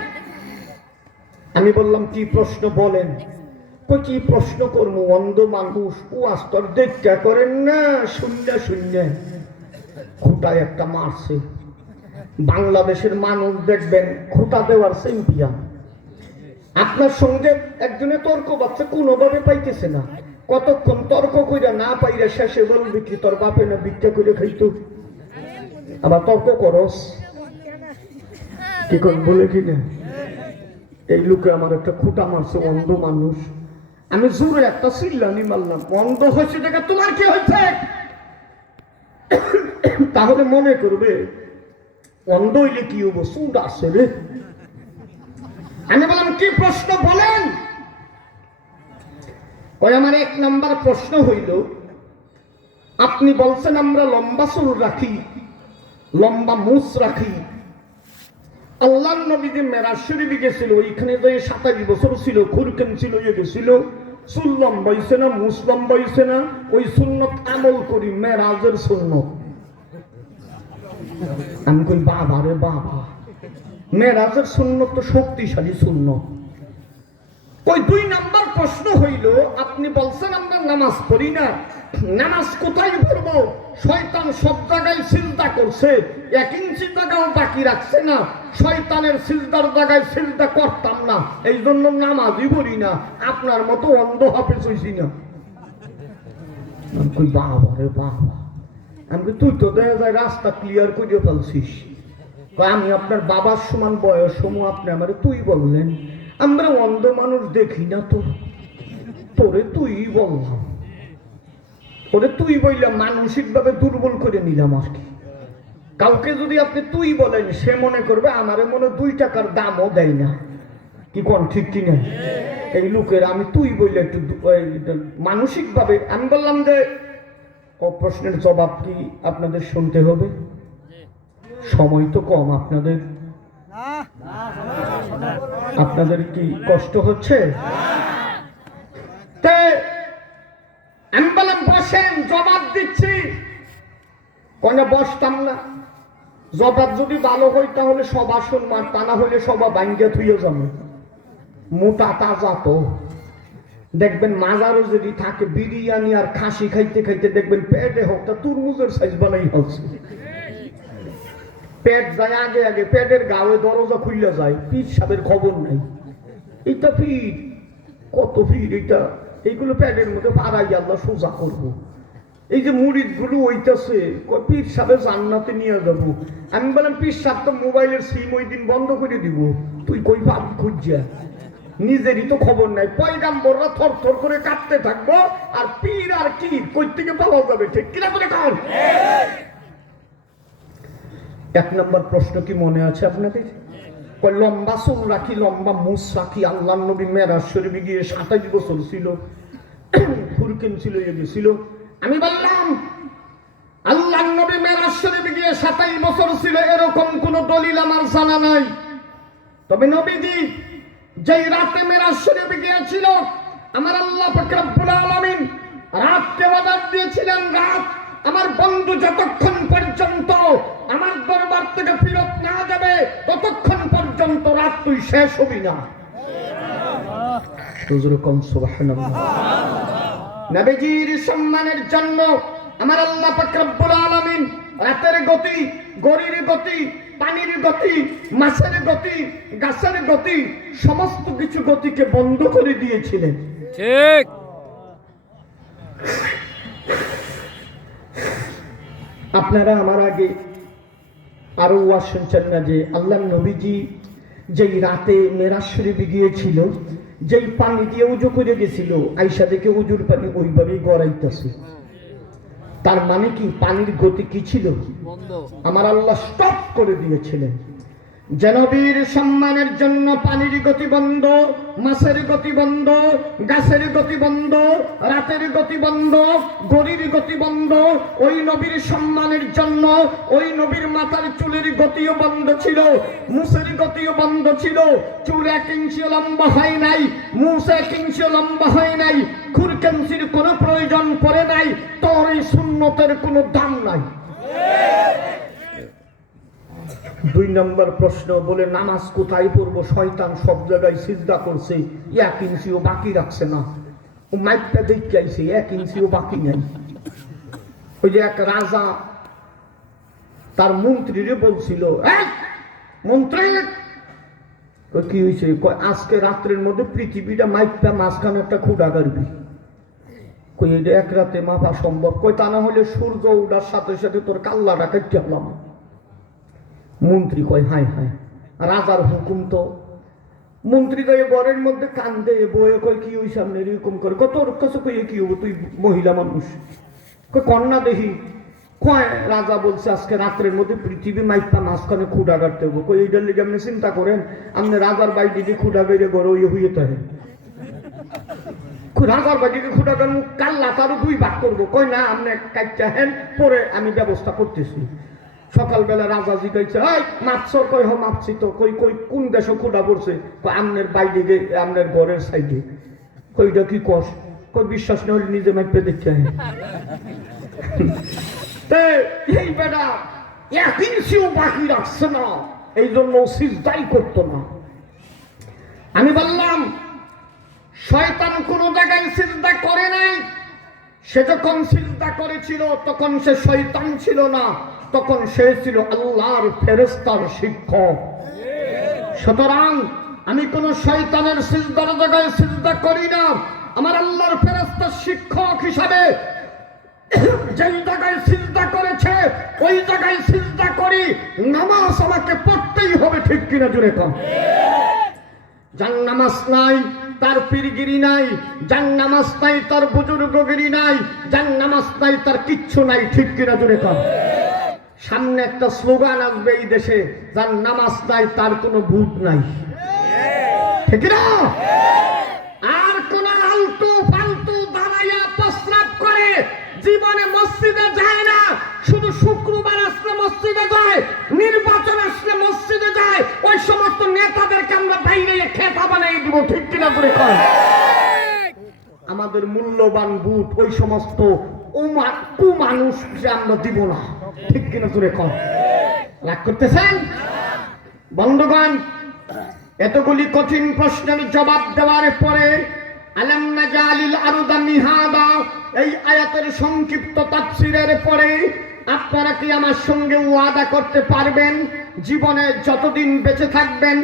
আমি বললাম কি প্রশ্ন বলেন? কই কি প্রশ্ন করবো, অন্ধ মানুষ ওয়াজ তোর দেখা করেন না, শূন্য শূন্য খুঁটায় একটা মারছে। বাংলাদেশের মানুষ দেখবেন খুঁটা দেওয়ার চ্যাম্পিয়ন। আপনার সঙ্গে একজনে তর্ক বাচ্চা কোনোভাবে পাইতেছে না, কতক্ষণ তর্ক কইরা না পাইরা শেষে বলবি কি তোর বাপে না ভিক্ষা করে খাইতো, আবার তর্ক করস কি কোন বলে কিনা। এই লোকে আমার একটা খুঁটা মারছে, অন্ধ মানুষ। আমি জোরে একটা চিল্লানি মারলাম, অন্ধ হয়েছে দেখা তোমার কি হয়েছে? তাহলে মনে করবে অন্ধ হইলে কি হবো, চুট আছে রে। আমি বললাম কি প্রশ্ন বলেন? ওই আমার 1 নাম্বার প্রশ্ন হইল, আপনি বলছেন আমরা লম্বা চুল রাখি, লম্বা মুছ রাখি। আল্লাহর নবী যে মেরাজ শরীফে গেছিল, ওইখানে যে 27 বছর ছিল, খুরকেন ছিল, ইয়ে গেছিল, চুল লম্বা হইছে না, মুছ লম্বা হইছে না, ওই সুন্নত আমল করি, মেরাজের সুন্নত। আমি কই বাবা রে বাবা, মেরাজের সুন্নত তো শক্তিশালী সুন্নত। ওই 2 নাম্বার প্রশ্ন হইল, আপনি বলছেন আমরা নামাজ পড়ি না, নামাজ কোথায় পড়বো? শয়তান সব জায়গায় সিজদা করছে, 1 ইঞ্চি জায়গাও বাকি রাখছে না। শয়তানের সিজদার জায়গায় সিজদা করতাম না, এই জন্য নামাজই পড়ি না। আপনার মতো অন্ধ হাফেজ হইছি না। আমি কই বাবা রে বাবা, আমি তুই তো দেখা যায় রাস্তা ক্লিয়ার করে ফেলছিস। আমি আপনার বাবার সমান বয়স সমূহ, আপনি আমারে তুই বললেন, আমরা অন্ধ মানুষ দেখি না তো, তোরে তুই বললাম। ওরে তুই বললাম মানসিক ভাবে দুর্বল করে নিলাম আর কি। কাউকে যদি আপনি তুই বলেন, সে মনে করবে আমারে মনে 2 টাকার দামও দেয় না, কি কোন ঠিক কিনা? এই লোকের আমি তুই বললে একটু মানসিক ভাবে। আমি বললাম যে প্রশ্নের জবাব কি আপনাদের শুনতে হবে? সময় তো কম, আপনাদের কি কষ্ট হচ্ছে? আমি বললাম বসেন, জবাব দিচ্ছি। কোনে বসতাম না, জবাব যদি ভালো হয় তাহলে সবা শুনমান, তা না হলে সবা ভাঙ্গা থুয়ে যাবে। মোটা তাজা তো দেখবেন, মাজারও যদি থাকে বিরিয়ানি আর খাসি খাইতে খাইতে দেখবেন পেটে হোক তা তুরমুজের সাইজ বানাই হচ্ছে। পেট যায় আগে আগে, পেটের গায়ে দরজা খুললে যায়, পীর সাহেবের খবর নাই। এটা পীর, কত পীর এটা, এইগুলো পেটের মধ্যে পাড়াই আল্লাহ সোজা করবো। এই যে মুরিদ গুলো ওইটাছে, পীর সাহেবের জান্নাতে নিয়ে যাবো। আমি বললাম পীর সাহেব তো মোবাইলের সিম ওই দিন বন্ধ করে দিব, তুই কই পাবি খুঁজা? নিজেরই তো খবর নাই। পয়গাম্বররা থর থর করে কাঁপতে থাকবো, আর পীর আর কি কই থেকে পাওয়া যাবে? ঠিক কিনা বলে কর। 1 নম্বর প্রশ্ন কি মনে আছে আপনাদের? লম্বা চুল রাখি, লম্বা মুছ রাখি। আল্লাহ নবী মেরাজ শরীফে গিয়ে 27 বছর ছিল, ফুরকেন ছিল, ছিল। আমি বললাম আল্লাহ নবী মেরাজ শরীফে গিয়ে 27 বছর ছিল, এরকম কোন দলিল আমার জানা নাই। তবে নবীজি যেই রাতে মেরাজ শরীফে গিয়েছিল, আমার আল্লাহ পাক রব্বুল আলামিন রাতকে অর্ডার দিয়েছিলেন, রাত আমার বন্ধু যতক্ষণ পর্যন্ত আমার দরবার থেকে ফিরত না যাবে, ততক্ষণ পর্যন্ত রাত তুই শেষ হবি না। সুবহানাল্লাহ। নবীজির সম্মানের জন্য আমার আল্লাহ পাক রব্বুল আলামিন রাতের গতি, গড়ির গতি, পানির গতি, মাছের গতি, গাছের গতি, সমস্ত কিছু গতিকে বন্ধ করে দিয়েছিলেন। ঠিক। আপনারা আমার আগে আরো ওয়াজ শুনছেন না যে আল্লাহ নবীজি যেই রাতে মেরাজ শরীফে গিয়েছিল, যেই পানি দিয়ে উজু করে গেছিল, আইসা দেখে উজুর পানি ওইভাবেই গড়াইতেছে। তার মানে কি পানির গতি কি ছিল? বন্ধ। আমার আল্লাহ স্টপ করে দিয়েছিলেন। যে নবীর সম্মানের জন্য পানির গতি বন্ধ, মাছের গতি বন্ধ, গাছের গতি বন্ধ, রাতের গতি বন্ধ, গড়ির গতি বন্ধ, ওই নবীর সম্মানের জন্য ওই নবীর মাথার চুলের গতিও বন্ধ ছিল, মুসের গতিও বন্ধ ছিল। চুল 1 ইঞ্চিও লম্বা হয় নাই, মুস 1 ইঞ্চিও লম্বা হয় নাই, খুরকেন্সির কোনো প্রয়োজন পড়ে নাই। তোর এই সুন্নতের কোনো দাম নাই। 2 নম্বর প্রশ্ন, বলে নামাজ কোথায় পড়বো? শয়তান সব জায়গায় সিজদা করছে, 1 ইঞ্চিও বাকি রাখছে না। ও মাইকটা দেখতে আইছে, 1 ইঞ্চিও বাকি নেই। ওই যে এক রাজা তার মন্ত্রীরে বলছিল, মন্ত্রী কি হয়েছে? আজকে রাত্রের মধ্যে পৃথিবীটা মাইকটা মাঝখানে একটা খুঁড়া গাড়বি। কই এটা এক রাতে মাপা সম্ভব? কই তা না হলে সূর্য উঠার সাথে সাথে তোর কাল্লাটা কেটে হলাম। মন্ত্রী কয় হায় হায়, রাজার হুকুম তো। মন্ত্রী কয়ে ঘরের মধ্যে কান্দে, বয়ে কয় কি ওই সামনে এরকম করে, কত তোর কাছে কয়ে কি হবো, তুই মহিলা মানুষ। কয় কন্যা দেখি। কয় রাজা বলছে আজকে রাত্রের মধ্যে পৃথিবী মাইপা মাঝখানে খুঁড়া গাড়তে হবো। কই এইটার লিগে আপনি চিন্তা করেন, আপনি রাজার বাইরে দিয়ে খুঁড়া বেড়ে গড়ে ওই হইয়ে থাকে। রাজার বাইরে খুঁড়া গাড় কাল্লা তারও 2 ভাগ করবো। কয় না, আপনি কাটটা হেন পরে আমি ব্যবস্থা করতেছি। সকালবেলা রাজা জিগাইছে, মাপছর? কই হ মাপছি তো। কই কই কোন দেশে খুঁড়া পড়ছে? কই আমনের বাইরে গে, আমনের ঘরের সাইডে। কইটা কি কস? কই বিশ্বাস না হলে নিজে মাইপে দেখতে হয়। এই বেটা 1 ইঞ্চিও বাকি রাখছে না, এই জন্য সিজদাই করতো না। আমি বললাম শয়তান কোন জায়গায় সিজদা করে নাই। সে যখন সিজদা করেছিল তখন সে শয়তান ছিল না, তখন সে ছিল আল্লাহর ফেরেশতার শিক্ষক। সুতরাং আমি কোন শয়তানের সিজদার জায়গায় সিজদা করি না। আমার আল্লাহর ফেরেশতার শিক্ষক হিসাবে যেই জায়গায় সিজদা করেছে ওই জায়গায় সিজদা করি। নামাজ আমাকে পড়তেই হবে, ঠিক কিনা জুড়ে কম? যার নামাজ নাই তার পীরগিরি নাই, যার নামাজ নাই তার বুজুর্গগিরি নাই, যার নামাজ নাই তার কিচ্ছু নাই, ঠিক কিনা জুড়ে কম? সামনে একটা স্লোগান আসবে এই দেশে, যার নামাজ নাই তার কোনো ভূত নাই, ঠিক না? আর কোন আলতু ফালতু দাঁড়াইয়া প্রস্রাব করে জীবনে মসজিদে যায় না, শুধু শুক্রবার আসলে মসজিদে যায়, নির্বাচন আসলে মসজিদে যায়। ওই সমস্ত নেতাদেরকে আমরা বাইরে খেতা বানাই দিব, ঠিক কিনা করে কয়? আমাদের মূল্যবান বুট ওই সমস্ত কুমানুষকে আমরা দিব না, ঠিক কিনা করে কয়? রাগ করতেছেন বন্ধুগণ? এতগুলি কঠিন প্রশ্নের জবাব দেওয়ার পরে আলাম নাজালিল আরদা মিহাদা, এই আয়াতের সংক্ষিপ্ত তাফসীরের পরে আপনারা কি আমার সঙ্গে ওয়াদা করতে পারবেন জীবনে যতদিন বেঁচে থাকবেন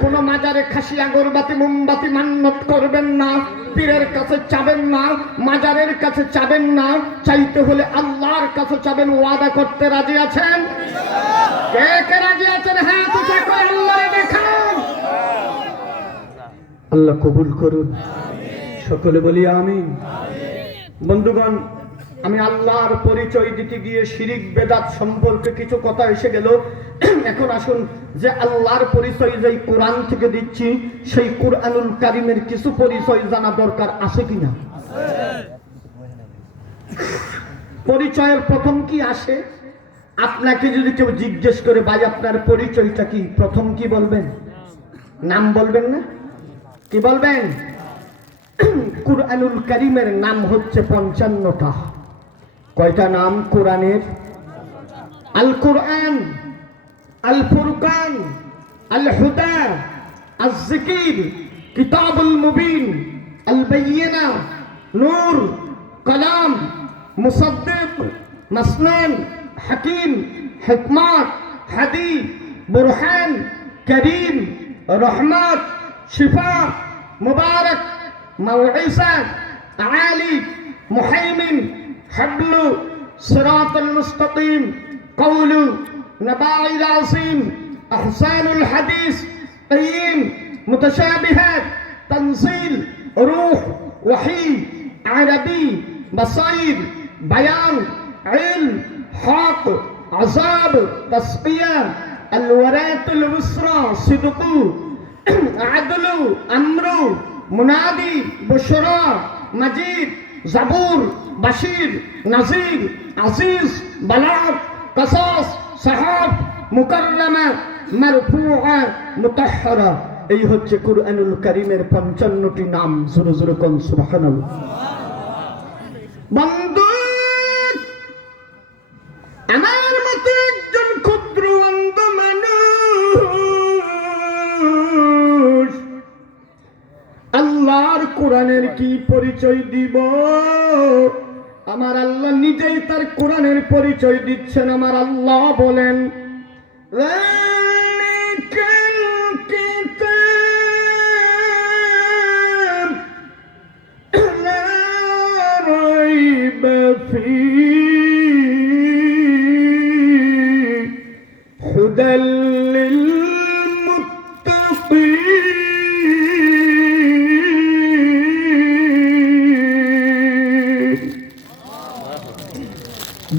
কোন মাজারে খাসি আগরবাতি মোমবাতি মান্নত করবেন না, পীরের কাছে চাবেন না, মাজারের কাছে চাবেন না, চাইতে হলে আল্লাহর কাছে চাবেন? ওয়াদা করতে রাজি আছেন? কে কে রাজি আছেন? হ্যাঁ তো আল্লাহ দেখান। আল্লাহ কবুল করুন, সকলে বলি আমিন। বন্ধুগণ, আমি আল্লাহর পরিচয় দিতে গিয়ে শিরিক বেদাত সম্পর্কে কিছু কথা এসে গেল। এখন আসুন যে আল্লাহর পরিচয় যেই কোরআন থেকে দিচ্ছি, সেই কুরআনুল কারীমের কিছু পরিচয় জানা দরকার আছে কিনা? পরিচয়ের প্রথম কি আসে? আপনাকে যদি কেউ জিজ্ঞেস করে ভাই আপনার পরিচয়টা কি, প্রথম কি বলবেন? নাম বলবেন না? কি বলবেন? কুরআনুল কারীমের নাম হচ্ছে 55টা। কয়টা নাম কোরআনের? আল কোরআন, আল ফুরকান, আল হুদা, আল যিকির, কিতাবুল মুবিন, আল বায়িনা, নূর, কালাম, মুসাদ্দিক, মাসনুন, হাকিম, হিকমত, হাদী, বুরহান, করিম, রহমত, শিফা, মুবারক, মাউইসা, আলী, মুহাইমিন, হাবলু, সিরাতুল মুস্তাকিম, কওলু, نبائل عظيم أحسان الحديث قيم متشابهات تنزيل روح وحي عربي بصير بيان علم حق عذاب تسقية الوراة الوسرى صدق عدل أمر منادي بشرى مجيد زبور بشير نذير عزيز بلاغ قصاص صحاب মুকাররামা মারফুআ মুতাহহারা এই হচ্ছে কুরআনুল কারীমের 55টি নাম জোরে জোরে কোন সুবহানাল্লাহ বন্ধু আমার মতো একজন ক্ষুদ্র অন্ধ মানুষ আল্লাহর কোরআনের কি পরিচয় দিব আমার আল্লাহ নিজেই তার কোরআনের পরিচয় দিচ্ছেন আমার আল্লাহ বলেন ذلك الكتاب لا ريب فيه هدى للمتقين.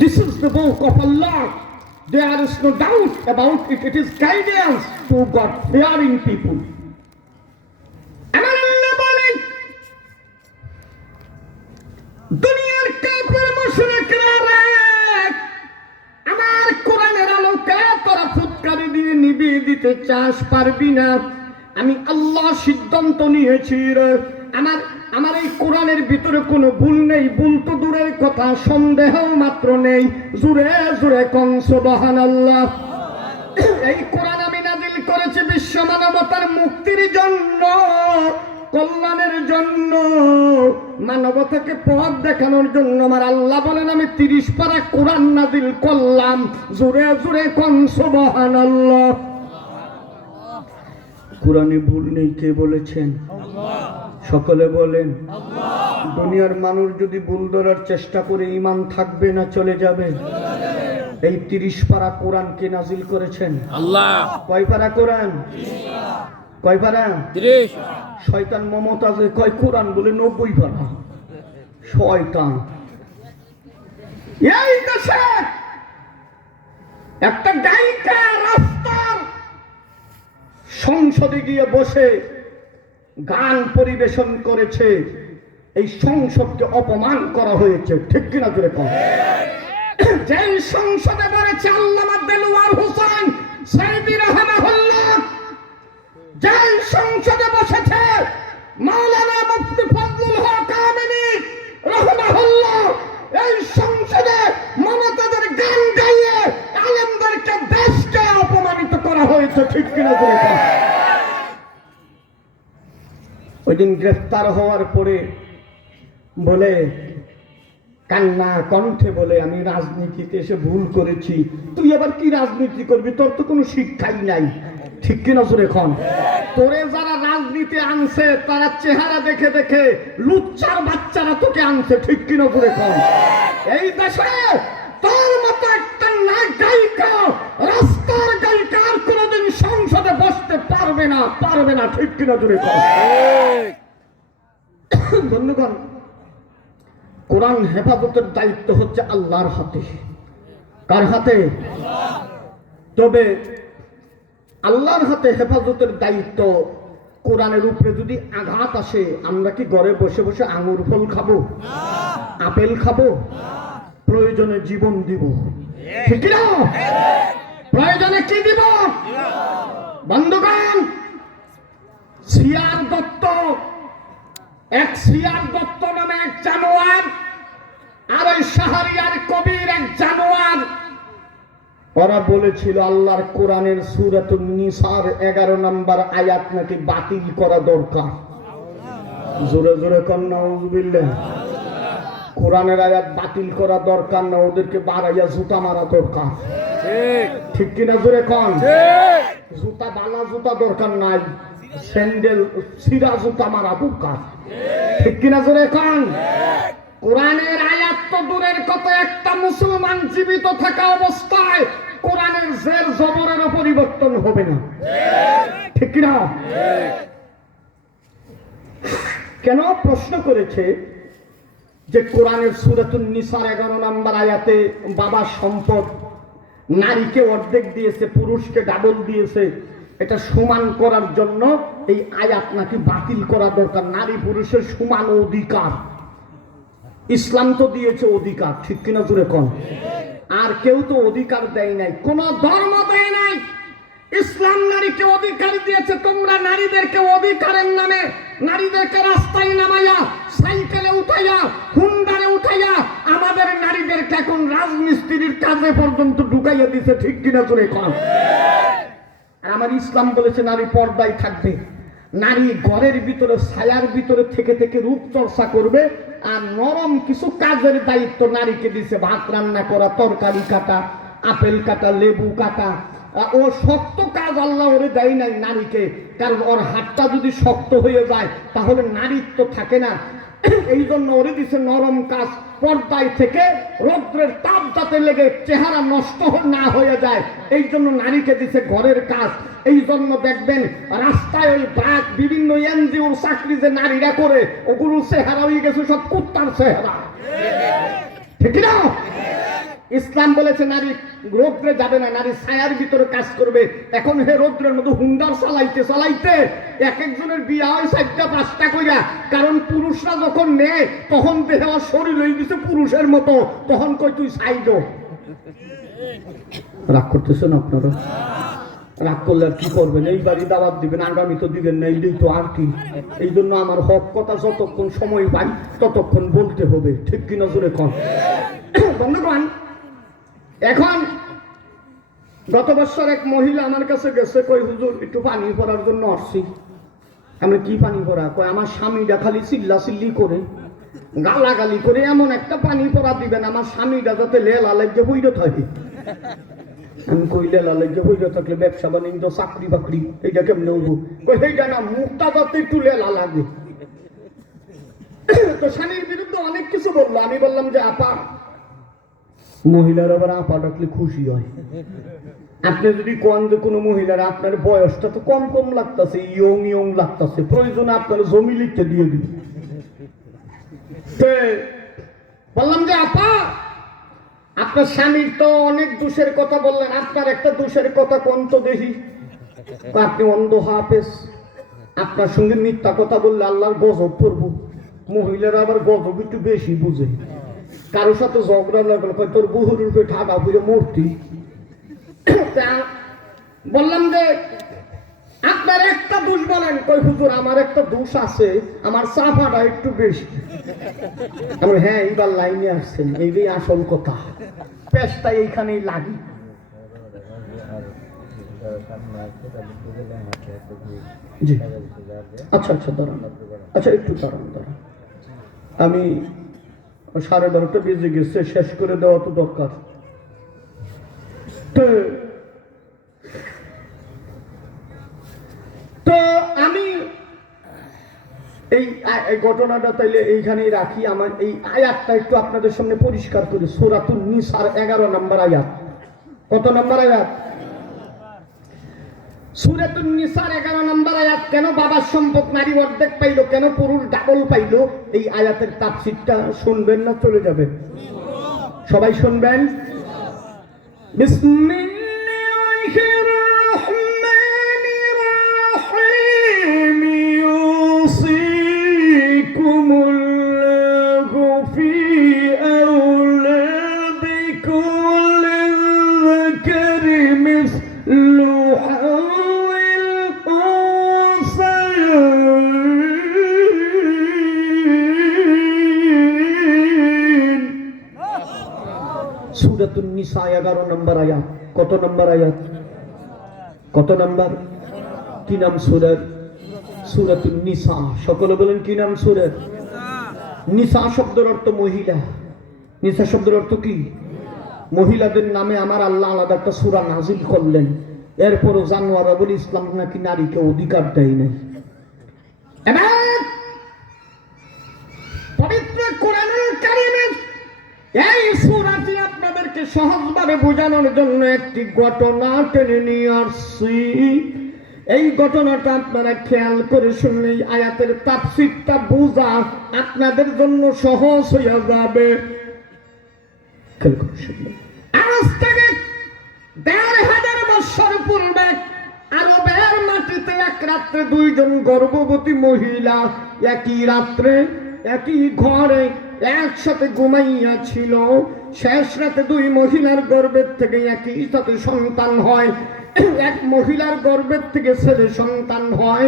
This is the book of Allah. There is no doubt about it. It is guidance to God-fearing people. আমার আল্লাহ বলেন, দুনিয়ার কাফের মুশরিকরা আমার কোরআনের আলোকে তোরা ফুৎকারি দিয়ে নিভিয়ে দিতে চাস, পারবি না। আমি আল্লাহ সিদ্ধান্ত নিয়েছি আমার এই কোরআনের ভিতরে কোনো ভুল নেই, ভুল তো দূরের কথা, সন্দেহ মাত্র নেই। জোরে জোরে কোন সুবহানাল্লাহ। এই কোরআন আমি নাযিল করেছি বিশ্ব মানবতার মুক্তির জন্য, কল্যাণের জন্য, মানবতাকে পথ দেখানোর জন্য। আমার আল্লাহ বলেন আমি 30 পারা কোরআন নাযিল করলাম। জোরে জোরে কোন সুবহানাল্লাহ। কোরআনে ভুল নেই কে বলেছেন? সকলে বলেন। দুনিয়ার মানুষ যদি ভুল ধরার চেষ্টা করে ঈমান থাকবে না চলে যাবে? এই 30 পারা কোরআন কে নাযিল করেছেন? আল্লাহ। কয় পারা কোরআন? কয় পারা? 30। শয়তান মমতাজে কয় কোরআন বলে 90 পারা। শয়তান। এই দেশে একটা গায়িকা রাস্তার সংসদে গিয়ে বসে গান পরিবেশন করেছে। এই সংসদকে অপমান করা হয়েছে, ঠিক কিনা জোরে কম? যে সংসদে বলেছে আল্লামা দেলোয়ার হোসেন সাইদি রাহমাহুল্লাহ, যে সংসদে বসেছে মাওলানা মুফতি ফজলুল হক আমিনী রাহমাহুল্লাহ, এই সংসদে মমতাজের গান গাইয়ে আলেমদেরকে দেশকে অপমানিত করা হয়েছে, ঠিক কিনা জোরে কম? ওই দিন গ্রেফতার হওয়ার পরে বলে কান্না কণ্ঠে বলে আমি রাজনীতিতে এসে ভুল করেছি। তুই আবার কি রাজনীতি করবি? তোর তো কোনো শিক্ষাই নাই, ঠিক কিনা জোরে খন? তোরে যারা রাজনীতি আনছে তারা চেহারা দেখে দেখে লুচ্চার বাচ্চারা তোকে আনছে, ঠিক কিনা জোরে খন? এই দেশে তোর মতো একটা গায়িকা, রাস্তার গায়িকা আর কোনোদিন সংসদে বসতে পারবে না, পারবে না, ঠিক কিনা জোরে খন? বন্ধুগণ, কোরআন হেফাজতের দায়িত্ব হচ্ছে আল্লাহর হাতে। কার হাতে? তবে আল্লাহর হাতে হেফাজতের দায়িত্ব। কোরআনের উপরে যদি আঘাত আসে আমরা কি ঘরে বসে বসে আঙুর ফল খাবো, আপেল খাবো? প্রয়োজনে জীবন দিব, ঠিক না? প্রয়োজনে কি দিব? বন্ধুগণ, সিয়ার দত্ত, এক সিয়ার দত্ত নামে এক জানোয়ার, আর ওই শাহরিয়ার কবির এক জানোয়ার, ওরা বলেছিল আল্লাহর কোরআনের সূরাতুন নিসার 11 নম্বর আয়াত নাকি বাতিল করা দরকার। জোরে জোরে কোন নাউযুবিল্লাহ। কোরআনের আয়াত বাতিল করা দরকার না, ওদেরকে বাড়াইয়া জুতা মারা দরকার, ঠিক কিনা জোরে কোন? জুতা বালা জুতা দরকার নাই, স্যান্ডেল সিরা জুতা মারা দরকার, ঠিক কিনা জোরে কোন? কোরআনের আয়াত তো দূরের কথা, একটা মুসলমান জীবিত থাকা অবস্থায় কোরআনের জবরের জের জবরেরও পরিবর্তন হবে না, ঠিক না? কেন প্রশ্ন করেছে যে কোরআনের সূরাতুন নিসার 11 নম্বর আয়াতে বাবার সম্পদ নারীকে অর্ধেক দিয়েছে, পুরুষকে ডাবল দিয়েছে, এটা সমান করার জন্য এই আয়াত নাকি বাতিল করা দরকার। নারী পুরুষের সমান অধিকার ইসলাম তো দিয়েছে অধিকার, ঠিক কিনা জুড়ে কোন? আর কেউ তো অধিকার দেয় নাই, কোন ধর্ম দেয় নাই। ইসলাম নারীকে অধিকার দিয়েছে। তোমরা নারীদেরকে অধিকারের নামে নারীদেরকে রাস্তায় নামাইয়া, সাইকেলে উঠাইয়া, হুন্ডারে উঠাইয়া আমাদের নারীদেরকে এখন রাজমিস্ত্রির কাজে পর্যন্ত ঢুকাইয়া দিছে, ঠিক কিনা জুড়ে কোন? আর আমার ইসলাম বলেছে নারী পর্দায় থাকবে, নারী ঘরের ভিতরে ছায়ার ভিতরে থেকে থেকে রূপ চর্চা করবে, আর নরম কিছু কাজের দায়িত্ব নারীকে দিছে। ভাত রান্না করা, তরকারি কাটা, আপেল কাটা, লেবু কাটা। ও শক্ত কাজ আল্লাহ ওরে দেয় নাই নারীকে, কারণ ওর হাতটা যদি শক্ত হয়ে যায় তাহলে নারীত্ব থাকে না। এই জন্য ওরে দিছে নরম কাজ, পর্দায় থেকে রৌদ্রের তাপ যাতে লেগে চেহারা নষ্ট না হয়ে যায়, এই জন্য নারীকে দিছে ঘরের কাজ। এই জন্য দেখবেন রাস্তায় ওই ব্রাক বিভিন্ন এনজিওর চাকরি যে নারীরা করে, ওগুলো চেহারা হয়ে গেছে সব কুত্তার চেহারা, ঠিক না? ইসলাম বলেছে নারী রৌদ্রে যাবে না, নারী ছায়ার ভিতরে কাজ করবে। এখন হে রৌদ্রের মতো হুন্ডার চালাইতে চালাইতে এক একজনের বিয়া হয় 4টা 5টা কইরা, কারণ পুরুষরা যখন নেয় তখন দেহ শরীর হয়ে গেছে পুরুষের মতো, তখন কই তুই সাইড। রাগ করতেছেন আপনারা? রাগ করলে আর কি করবেন? এই বাড়ি দাওয়াত দিবেন, আগামী তো দিবেন না, এইটাই তো আর কি। এই জন্য আমার হক কথা যতক্ষণ সময় পাই ততক্ষণ বলতে হবে, ঠিক কিনা জোরে কন? বন্ধুগণ, এখন গত বছর এক মহিলা আমার কাছে গেছে, কই হুজুর একটু পানি পড়ার জন্য আসছি। আমি কি পানি পড়া? কয় আমার স্বামীটা খালি চিল্লা চিল্লি করে, গালাগালি করে, এমন একটা পানি পড়া দিবেন আমার স্বামীটা যাতে লেলা লেগে বইরে থাকে। আমি কই লেলা লেগে বইরে থাকলে ব্যবসা বাণিজ্য চাকরি বাকরি এইটা কেমনে হবো? কই এইটা না, মুখটা যাতে একটু লেলা লাগে। তো স্বামীর বিরুদ্ধে অনেক কিছু বললো। আমি বললাম যে আপা, মহিলারা আবার আপা ডাকলে খুশি হয়। আপনি যদি কোন যে কোনো মহিলারা আপনার বয়সটা তো কম কম লাগতেছে, ইয়ং ইয়ং লাগতেছে, প্রয়োজনে আপনার জমি লিখতে দিয়ে দিন। বললাম যে আপা, আপনার স্বামীর তো অনেক দোষের কথা বললেন, আপনার একটা দোষের কথা কোন তো দেখি। আপনি অন্ধ হাফেজ, আপনার সঙ্গে মিথ্যা কথা বললে আল্লাহর গজব পড়বো। মহিলারা আবার গজব একটু বেশি বুঝে, কারোর সাথে ঝগড়া লাগলো, তোর বহুর রূপে ঠাডা ফিরে মূর্তি। বললাম যে আপনার একটা দোষ বলেন। কই হুজুর আমার একটা দোষ আছে, আমার চাপাটা একটু বেশি। আমি হ্যাঁ, এইবার লাইনে আসছেন, এইটাই আসল কথা, পেশটা এইখানেই লাগি। জি আচ্ছা আচ্ছা, দাঁড়ান, আচ্ছা একটু দাঁড়ান দাঁড়ান, আমি 12:30 বেজে গেছে, শেষ করে দেওয়া তো দরকার। তো আমি এই ঘটনাটা তাইলে এইখানেই রাখি। আমার এই আয়াতটা একটু আপনাদের সামনে পরিষ্কার করি। সূরাতুন নিসার 11 নম্বর আয়াত। কত নম্বর আয়াত? সূরাতুন নিসার 11 নম্বর আয়াত। কেন বাবার সম্পদ নারী অর্ধেক পাইলো, কেন পুরুষ ডাবল পাইলো? এই আয়াতের তাফসীরটা শুনবেন না চলে যাবেন? সবাই শুনবেন। বিসমিল্লাহির রাহমানির রাহিম। ইউসিকুমুল্লাহু ফি আওলাদিকুম লিয-যাকারি মিসলু হাযিল উনসায়াইন। সূরাতুন নিসা 11 নম্বর আয়াত। কত নম্বর আয়াত? কত নম্বর? কি নাম সূরার? সূরাতুন নিসা। সকলে বলেন কি নাম সূরার? নিসা শব্দের অর্থ মহিলা। নিসা শব্দের অর্থ কি? মহিলাদের নামে আমার আল্লাহ আলাদা একটা সূরা নাজিল করলেন। এরপরও জানোয়ারা বলে ইসলাম নাকি নারীকে অধিকার দেয় নাই। এবার পবিত্র কোরআনুল কারীমের এই সূরাটি আপনাদেরকে সহজভাবে বোঝানোর জন্য একটি ঘটনা টেনে নিয়ে আসছি। এই ঘটনাটা আপনারা খেয়াল করে শুনলেই আয়াতের তাফসীরটা বোঝা আপনাদের জন্য সহজ হয়ে যাবে। খেয়াল করে শুনলেন, আজ থেকে ১,৫০০ বছর পূর্বে আরবের মাটিতে এক রাত্রে দুইজন গর্ভবতী মহিলা একই রাত্রে একই ঘরে একসাথে ঘুমাইয়া ছিল। শেষ রাতে দুই মহিলার গর্ভের থেকে একই সাথে সন্তান হয়। এক মহিলার গর্ভের থেকে ছেলে সন্তান হয়,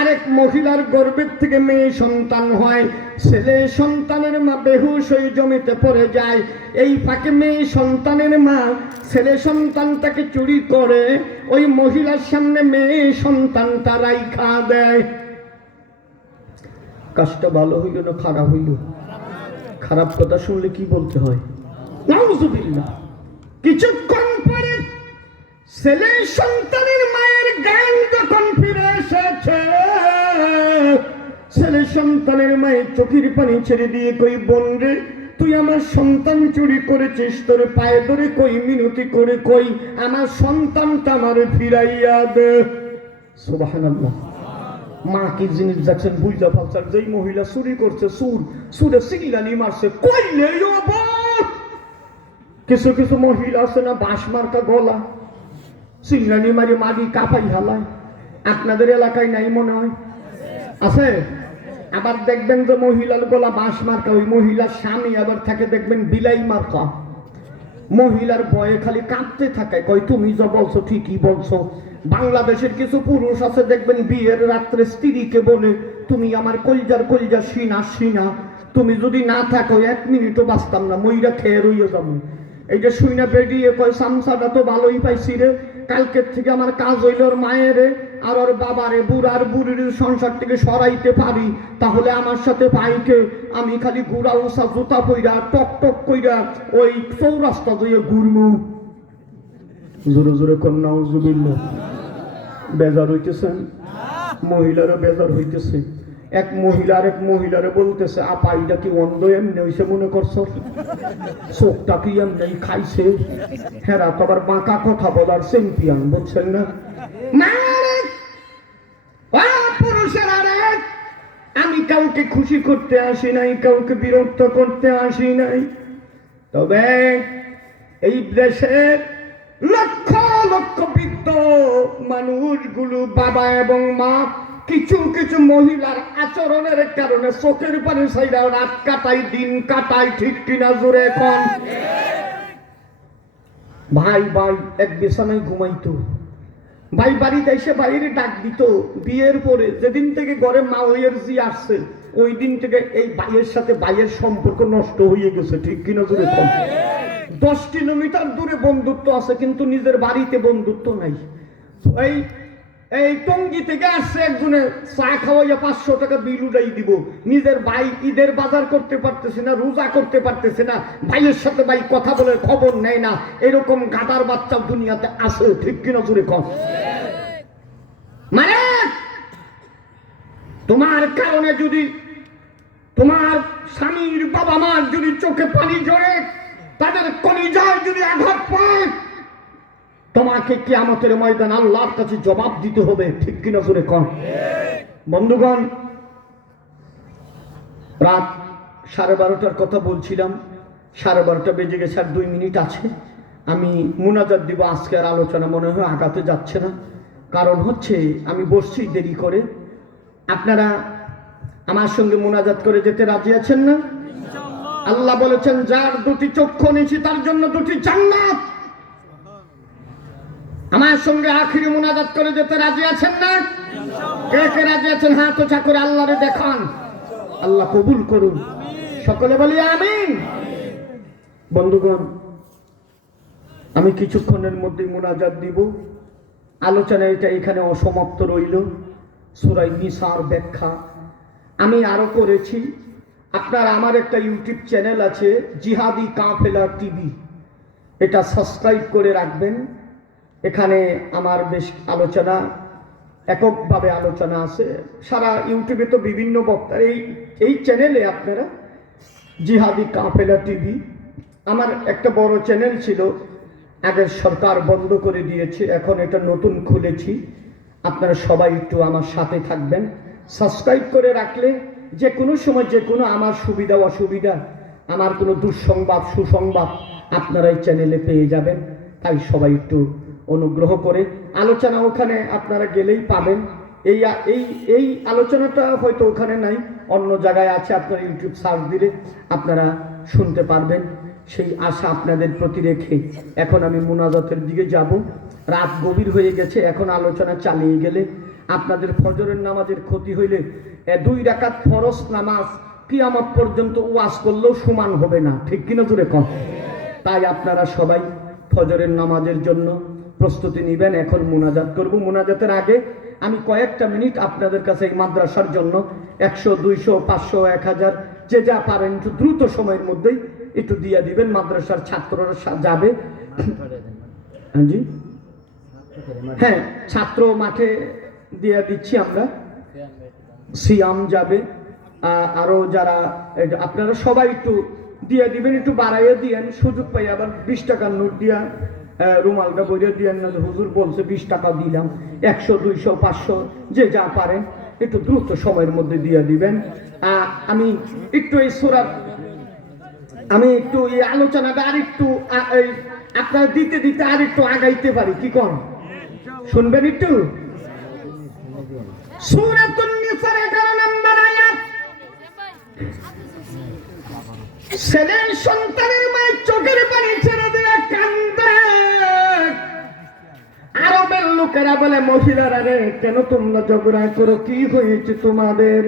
আরেক মহিলার গর্ভের থেকে মেয়ে সন্তান হয়। ছেলে সন্তানের মা বেহুশ হয়ে জমিতে পড়ে যায়। এই ফাঁকে মেয়ে সন্তানের মা ছেলে সন্তানটাকে চুরি করে ওই মহিলার সামনে মেয়ে সন্তানটা রাইখা দেয়। কাজটা ভালো হইল না খারাপ হইল? খারাপ কথা শুনলে কি বলতে হয়? নাউজুবিল্লাহ। কিছুক্ষণ পরে ছেলে সন্তানের মায়ের জ্ঞান যখন ফিরে এসেছে, ছেলে সন্তানের মায়ের চোখের পানি ছেড়ে দিয়ে কই, বোন রে, তুই আমার সন্তান চুরি করেছিস, তোর পায়ে ধরে কই মিনতি করে কই আমার সন্তানটা আমারে ফিরাইয়া দে। সুবহানাল্লাহ। মা কি জিনিস যাচ্ছেন বুঝলা ফালসার, যেই মহিলা চুরি করছে সুরে সিগলানি মারছে কইলে কিছু কিছু মহিলা আছে না বাঁশ মার্কা গলা, সিগলানি মারি মারি কাপাই হালায়। আপনাদের এলাকায় নাই মনে হয়? আছে? আবার দেখবেন যে মহিলার গলা বাঁশ মার্কা, ওই মহিলার স্বামী আবার থাকে দেখবেন বিলাই মার্কা। মহিলার ভয়ে খালি কাঁপতে থাকে, কয় তুমি যা বলছো ঠিকই বলছো। বাংলাদেশের কিছু পুরুষ আছে দেখবেন বিয়ের রাত্রে স্ত্রীকে বলে, তুমি আমার কলজা সিনা, তুমি যদি না থাকো 1 মিনিটও বাঁচতাম না, মইরা খেয়ে রইয়ে যাবো। এই যে শুইনা বেরিয়ে কয়, সামসাটা তো ভালোই পাইছি রে, কালকের থেকে আমার কাজ হইল ওর মায়ের আর ওর বাবারে বুড়ার বুড়ির সংসার থেকে সরাইতে পারি, তাহলে আমার সাথে ভাইকে আমি খালি গুড়া উষা জুতা পইরা টক টক কইরা ওই চৌরাস্তা দিয়ে ঘুরমু। জোরে জোরে কন্যা উজুবিল্লাহ। বেজার হইতেছেন? মহিলারা বেজার হইতেছে। এক মহিলা আরেক মহিলারে বলতেছে, আপা এটা কি অন্ধ এমনি হইছে মনে করছো? চোখটা কি এমনি খাইছে? হেরা তো আবার বাঁকা কথা বলার চ্যাম্পিয়ন, বুঝছেন না? পুরুষেরা রে, আমি কাউকে খুশি করতে আসি নাই, কাউকে বিরক্ত করতে আসি নাই, তবে এই দেশের লক্ষ লক্ষ বৃদ্ধ মানুষগুলো বাবা এবং মা কিছু কিছু মহিলার আচরণের কারণে চোখের পানি ছাইরা রাত কাটায় দিন কাটায়, ঠিক কিনা জোরে এখন? ভাই এক বিছানায় ঘুমাইতো, ভাই বাড়িতে এসে বাইরে ডাক দিত। বিয়ের পরে যেদিন থেকে ঘরে মাওয়ের জি আসছে ওই দিন থেকে এই ভাইয়ের সাথে ভাইয়ের সম্পর্ক নষ্ট হয়ে গেছে, ঠিক কিনা জোরে এখন? 10 কিলোমিটার দূরে বন্ধুত্ব আছে কিন্তু নিজের বাড়িতে বন্ধুত্ব নাই। এই টঙ্গী থেকে আসছে একজনে চা খাওয়াইয়া 500 টাকা বিল উঠাই দিব, নিজের ভাই ঈদের বাজার করতে পারতেছে না, রোজা করতে পারতেছে না, ভাইয়ের সাথে ভাই কথা বলে খবর নেয় না। এরকম গাদার বাচ্চা দুনিয়াতে আছে, ঠিক কিনা জোরে কম? মানে তোমার কারণে যদি তোমার স্বামীর বাবা মার যদি চোখে পানি ঝরে, তাদের কলিজায় যদি আঘাত পায়, তোমাকে কিয়ামতের ময়দান আল্লাহর কাছে জবাব দিতে হবে, ঠিক কিনা জোরে কন? বন্ধুগণ, রাত 12:30টার কথা বলছিলাম, 12:30 বেজে গেছে, আর 2 মিনিট আছে। আমি মুনাজাত দিব। আজকের আলোচনা মনে হয় আগাতে যাচ্ছে না, কারণ হচ্ছে আমি বসছি দেরি করে। আপনারা আমার সঙ্গে মুনাজাত করে যেতে রাজি আছেন না? আল্লাহ বলেছেন, যার 2টি চক্ষু নিয়েছি তার জন্য 2টি জান্নাত। আমার সঙ্গে আখিরি মুনাজাত করে যেতে রাজি আছেন না? কে কে রাজি আছেন হাত উঁচা করে আল্লাহরে দেখান। আল্লাহ কবুল করুন, সকলে বলি আমিন। বন্ধুগণ, আমি কিছুক্ষণের মধ্যে মুনাজাত দিব। আলোচনা এটা এখানে অসমাপ্ত রইল। সূরা নিসার ব্যাখ্যা আমি আরো করেছি। আপনার আমার একটা ইউটিউব চ্যানেল আছে, জিহাদি কাফেলা টিভি, এটা সাবস্ক্রাইব করে রাখবেন। এখানে আমার বেশ আলোচনা, এককভাবে আলোচনা আছে। সারা ইউটিউবে তো বিভিন্ন বক্তা, এই চ্যানেলে আপনারা জিহাদি কাফেলা টিভি আমার একটা বড় চ্যানেল ছিল, আগের সরকার বন্ধ করে দিয়েছে, এখন এটা নতুন খুলেছি। আপনারা সবাই একটু আমার সাথে থাকবেন, সাবস্ক্রাইব করে রাখলে যে কোনো সময় যে কোনো আমার সুবিধা অসুবিধা, আমার কোনো দুঃসংবাদ সুসংবাদ আপনারা এই চ্যানেলে পেয়ে যাবেন। তাই সবাই একটু অনুগ্রহ করে আলোচনা ওখানে আপনারা গেলেই পাবেন। এই এই এই আলোচনাটা হয়তো ওখানে নাই, অন্য জায়গায় আছে, আপনারা ইউটিউব সার্চ দিলে আপনারা শুনতে পারবেন। সেই আশা আপনাদের প্রতি রেখে এখন আমি মুনাজাতের দিকে যাব। রাত গভীর হয়ে গেছে, এখন আলোচনা চালিয়ে গেলে আপনাদের ফজরের নামাজের ক্ষতি হইলে 2 রাকাত ফরজ নামাজ কিয়ামত পর্যন্ত ওয়াজ করলেও সমান হবে না, ঠিক কিনা জোরে কম। তাই আপনারা সবাই ফজরের নামাজের জন্য প্রস্তুতি নেবেন। এখন মুনাজাত করব। মুনাজাতের আগে আমি কয়েকটা মিনিট আপনাদের কাছে এই মাদ্রাসার জন্য 100, 200, 500, 1000 যে যা পারেন একটু দ্রুত সময়ের মধ্যেই একটু দিয়ে দিবেন। মাদ্রাসার ছাত্ররা যাবে। জি হ্যাঁ, ছাত্র মাঠে দিয়ে দিচ্ছি আমরা, সিয়াম যাবে। আরো যারা আপনারা সবাই একটু দিয়ে দিবেন, একটু বাড়াইয়ে দিয়েন, সুযোগ পাই আবার 20 টাকার নোট দিয়া রুমালটা বইয়ে দিয়েন না, হুজুর বলছে 20 টাকা দিলাম। 100, 200, 500 যে যা পারেন একটু দ্রুত সময়ের মধ্যে দিয়ে দিবেন। আমি একটু এই সূরা, আমি একটু এই আলোচনাটা আর একটু আপনারা দিতে দিতে আর একটু আগাইতে পারি, কি কোন? শুনবেন একটু? সূরাতুন নিসার 11 নম্বর আয়াত। ছেলের সন্তানের মায়ের চোখের পানি ছেড়ে দিয়ে কান্দে। আরবের লোকেরা বলে, মহিলারা রে কেন তোমরা ঝগড়া করো, কি হয়েছে তোমাদের?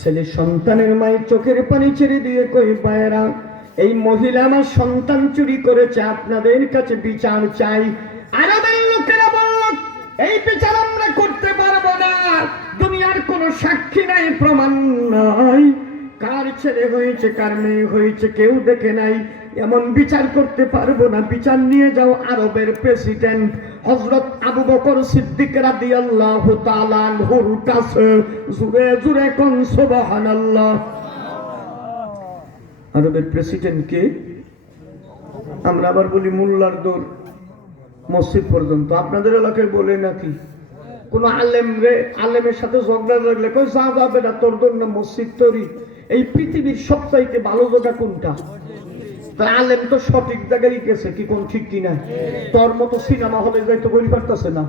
ছেলে সন্তানের মায়ের চোখের পানি ছেড়ে দিয়ে কই, ভাইয়েরা এই মহিলা আমার সন্তান চুরি করেছে, আপনাদের কাছে বিচার চাই। আরবের লোকেরা বলল, এই বিচার আমরা করতে পারবো না, দুনিয়ার কোনো সাক্ষী নাই, প্রমাণ নাই, কার ছেলে হয়েছে কার মেয়ে হয়েছে কেউ দেখে নাই, এমন বিচার করতে পারবো না, বিচার নিয়ে যাও আরবের প্রেসিডেন্ট হযরত আবু বকর সিদ্দিক রাদিয়াল্লাহু তাআলা আনহুর কাছে। জুরে জুরে কোন সুবহানাল্লাহ। আরবের প্রেসিডেন্ট কে? আমরা আবার বলি মোল্লার দৌড় মসজিদ পর্যন্ত, আপনাদের এলাকায় বলে নাকি? কোন আলেমের সাথে ঝগড়া লাগলে কই, যা যাবে না, তোর দৌড় না মসজিদ তৈরি। এই পৃথিবীর সবচাইতে ভালো জায়গা কোনটা? আলেম তো সঠিক জায়গায় গেছে, কি কোন ঠিক কিনা? তোর মতো সিনেমা হলে যাইতে বলি পারতেছে না।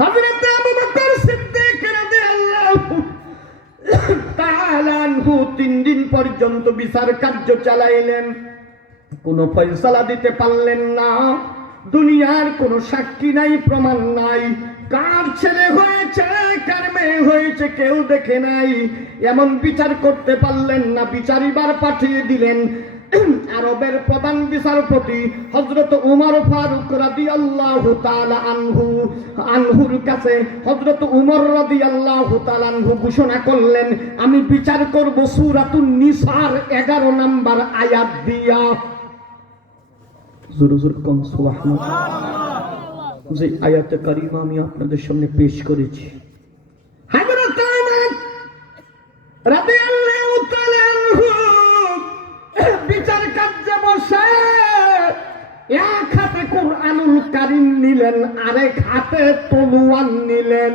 হযরত আবু বকর সিদ্দিক রাদিয়াল্লাহু তাআলা আনহু 3 দিন পর্যন্ত বিচার কার্য চালাইলেন, কোনো ফয়সালা দিতে পারলেন না। দুনিয়ার কোনো সাক্ষী নাই, প্রমাণ নাই, কার ছেলে হয়েছে কার মেয়ে হয়েছে কেউ দেখে নাই, এমন বিচার করতে পারলেন না। বিচারিবার পাঠিয়ে দিলেন আরবের প্রধান বিচারপতি হযরত উমর ফারুক রাদিয়াল্লাহু তাআলা আনহুর কাছে। হযরত উমর রাদিয়াল্লাহু তাআলা আনহু ঘোষণা করলেন, আমি বিচার করব সূরাতুন নিসার 11 নম্বর আয়াত দিয়া। জোরে জোরে কোন সুবহানাল্লাহ। যে আয়াতে কারিমা আমি আপনাদের সামনে পেশ করেছি, হযরত উমর রাদিয়াল্লাহু তাআলা আনহু বিচার কার্যে বসে এক হাতে কুরআনুল কারীম নিলেন, আরেক হাতে তলোয়ার নিলেন।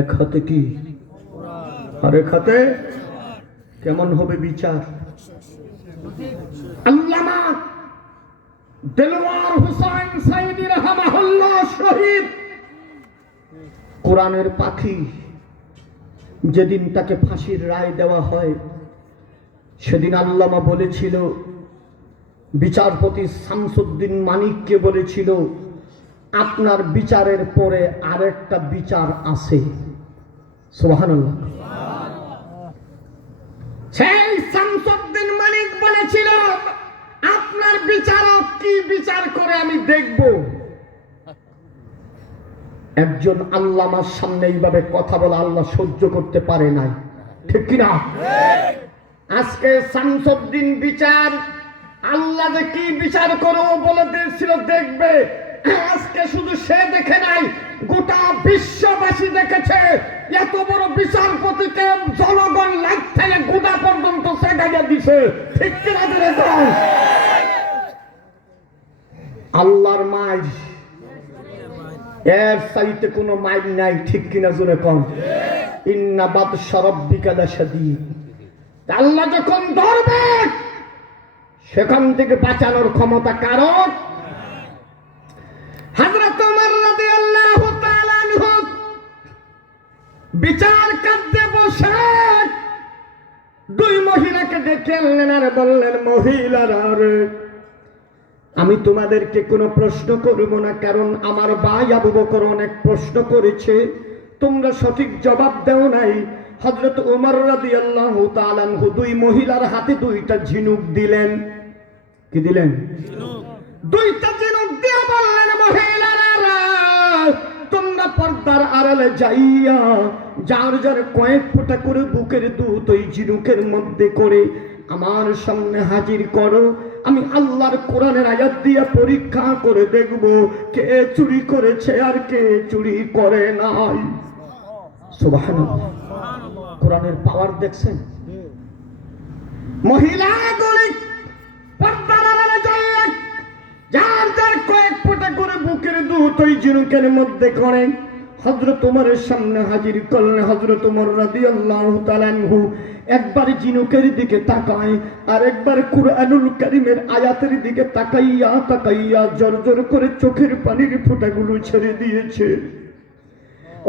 এক হাতে কি, আরেক হাতে কেমন হবে বিচার? আল্লামা দেলওয়ার হোসেন সাইদি রাহমাহুল্লাহ শহীদ, কোরআনের পাখি। যেদিন তাকে ফাঁসির রায় দেওয়া হয় সেদিন আল্লামা বলেছিল, বিচারপতি শামসুদ্দিন মানিককে বলেছিল, আপনার বিচারের পরে আরেকটা বিচার আছে। সুবহানাল্লাহ। সেই শামসুদ্দিন মানিক বলেছিল, আপনার বিচারক কি বিচার করে আমি দেখব। একজন আল্লামার সামনে এইভাবে কথা বলা আল্লাহ সহ্য করতে পারে নাই, ঠিক কিনা? আজকে শামসুদ্দিন বিচার, আল্লাহ যে কি বিচার করো বলে দিয়েছিল দেখবে, আজকে শুধু সে দেখে নাই, গোটা বিশ্ববাসী দেখেছে। এত বড় বিচারপতিকে জনগণ লাইট থেকে গোটা পর্যন্ত সে গাইয়া দিছে, ঠিক কিনা দেখুন? আল্লাহর মাইর, এর চাইতে কোনো মাইর নাই, ঠিক কিনা জোরে কম? ইন্না বাতশা রাব্বিকা লাশাদীদ। আল্লাহ যখন ধরবে সেখান থেকে বাঁচানোর ক্ষমতা কারো। হযরত ওমর রাদিয়াল্লাহু তাআলা আনহু বিচার কার্যে বসে দুই মহিলাকে ডেকে আনলেন আর বললেন, মহিলারা রে, আমি তোমাদেরকে কোনো প্রশ্ন করব না, কারণ আমার ভাই আবু বকর অনেক প্রশ্ন করেছে, তোমরা সঠিক জবাব দাও নাই। হযরত ওমর রাদিয়াল্লাহু তাআলা আনহু দুই মহিলার হাতে দুইটা ঝিনুক দিলেন। কি দিলেন? দুইটা ঝিনুক দিয়ে বললেন, মহিলারা তোমরা পর্দার আড়ালে যাইয়া যার যার কয়েক ফোঁটা করে বুকের দুধ ওই ঝিনুকের মধ্যে করে আমার সামনে হাজির করো। আমি আল্লাহর কোরআনের আয়াত দিয়ে পরীক্ষা করে দেখব কে চুরি করেছে আর কে চুরি করে নাই। সুবহানাল্লাহ, কোরআনের পাওয়ার দেখছেন? মহিলাগুলি পর্দার আড়ালে যাইয়া যার যার কয়েক ফোঁটা করে বুকের দুধ ওই ঝিনুকের মধ্যে করে হযরত ওমরের সামনে হাজির করলেন। হযরত ওমর রাদিয়াল্লাহু তাআলা আনহু একবার ঝিনুকের দিকে তাকায় আর একবার কুরআনুল কারীমের আয়াতের দিকে তাকাইয়া তাকাইয়া জোর করে চোখের পানির ফোঁটাগুলো ছেড়ে দিয়েছে।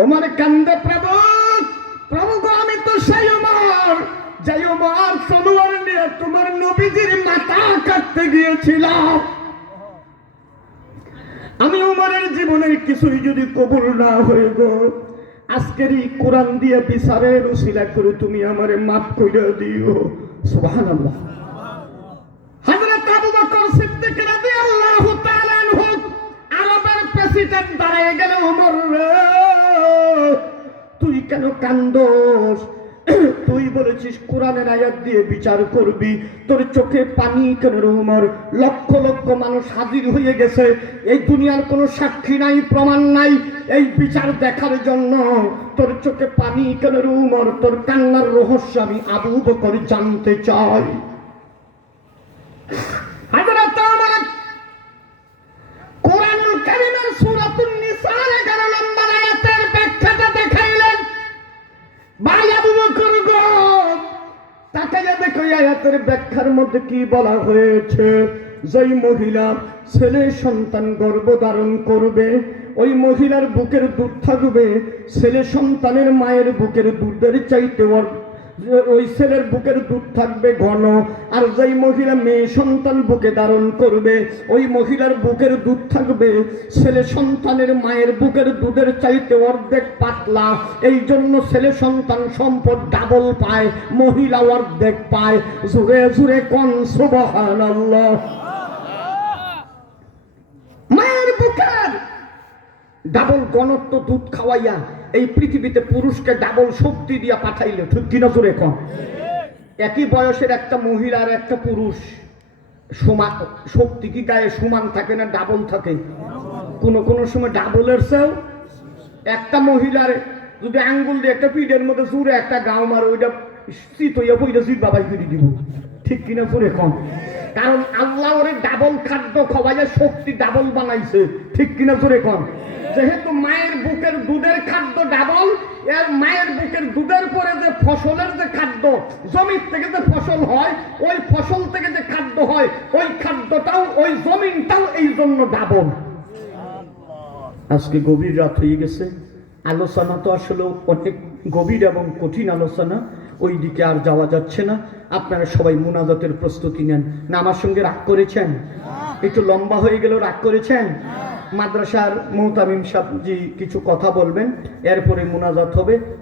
ওমর কান্দে, প্রভু প্রভু গো, আমি তো সেই ওমর, যাই ওমর তলোয়ার নিয়ে তোমার নবীজির মাথা কাটতে গিয়েছিলাম। আমি ওমরের জীবনের কিছুই যদি কবুল না হয়ে গো, আজকের এই কোরআন দিয়ে বিচারের উসিলা করে তুমি আমারে মাফ করে দিও। সুবহানাল্লাহ। হযরত আবু বকর সিদ্দিক রাদিয়াল্লাহু তাআলা আনহু আরবের প্রেসিডেন্ট দাঁড়িয়ে গেল, ওমর রে তুই কেন কান্দোস? তুই বলেছিস কোরআনের আয়াত দিয়ে বিচার করবি, তোর চোখে পানি কেন রে ওমর? লক্ষ লক্ষ মানুষ হাজির হয়ে গেছে, এই দুনিয়ার কোনো সাক্ষী নাই, প্রমাণ নাই, এই বিচার দেখার জন্য তোর চোখে পানি কেন রে ওমর? তোর কান্নার রহস্য আমি আবু বকর জানতে চাই। হযরত ওমর কোরআনুল কারীমের সূরাতুন নিসার 11 নম্বর আয়াতের ব্যাখ্যাটা দেখাইলেন। ভাই আবু বকর গো, তাকাইয়া দেখো আয়াতের ব্যাখ্যার মধ্যে কি বলা হয়েছে। যেই মহিলা ছেলে সন্তান গর্ভধারণ করবে, ওই মহিলার বুকের দুধ থাকবে ছেলে সন্তানের মায়ের বুকের দুধের চাইতে, ওই ছেলের বুকের দুধ থাকবে ঘন। আর যেই মহিলা মেয়ে সন্তান বুকে ধারণ করবে, ওই মহিলার বুকের দুধ থাকবে ছেলে সন্তানের মায়ের বুকের দুধের চাইতে অর্ধেক পাতলা। এই জন্য ছেলে সন্তান সম্পদ ডাবল পায়, মহিলা অর্ধেক পায়। জোরে জোরে কোন সুবহানাল্লাহ। মায়ের বুকের ডাবল ঘনত্ব দুধ খাওয়াইয়া এই পৃথিবীতে পুরুষকে ডাবল শক্তি দিয়া পাঠাইলে, ঠিক কিনা জোরে কম? একই বয়সের একটা মহিলা আর একটা পুরুষ সমান শক্তি কি গায়ে সমান থাকে না ডাবল থাকে? কোন কোন সময় ডাবলের চেয়েও। একটা মহিলার যদি আঙ্গুল দিয়ে একটা পিঠের মধ্যে জুড়ে একটা গাও মার, ওইটা শীত হইয়া বইটা জিত বাবাই করে দিব, ঠিক কিনা জোরে কম? কারণ আল্লাহ ওরে ডাবল খাদ্য খাওয়াইয়া শক্তি ডাবল বানাইছে, ঠিক কিনা জোরে কম? যেহেতু মায়ের বুকের দুধের খাদ্য ডাবল, এর মায়ের বুকের দুধের পরে যে ফসলের যে খাদ্য, জমির থেকে যে ফসল হয়, ওই ফসল থেকে যে খাদ্য হয়, ওই খাদ্যটাও ওই জমিনটাও এই জন্য ডাবল। আজকে গভীর রাত হয়ে গেছে, আলোচনা তো আসলে অনেক গভীর এবং কঠিন আলোচনা, ওই দিকে আর যাওয়া যাচ্ছে না। আপনারা সবাই মুনাজাতের প্রস্তুতি নেন। না আমার সঙ্গে রাগ করেছেন? একটু লম্বা হয়ে গেল, রাগ করেছেন? মাদ্রাসার মুহতামিম সাহেব জি কিছু কথা বলবেন, এরপরে মুনাজাত হবে।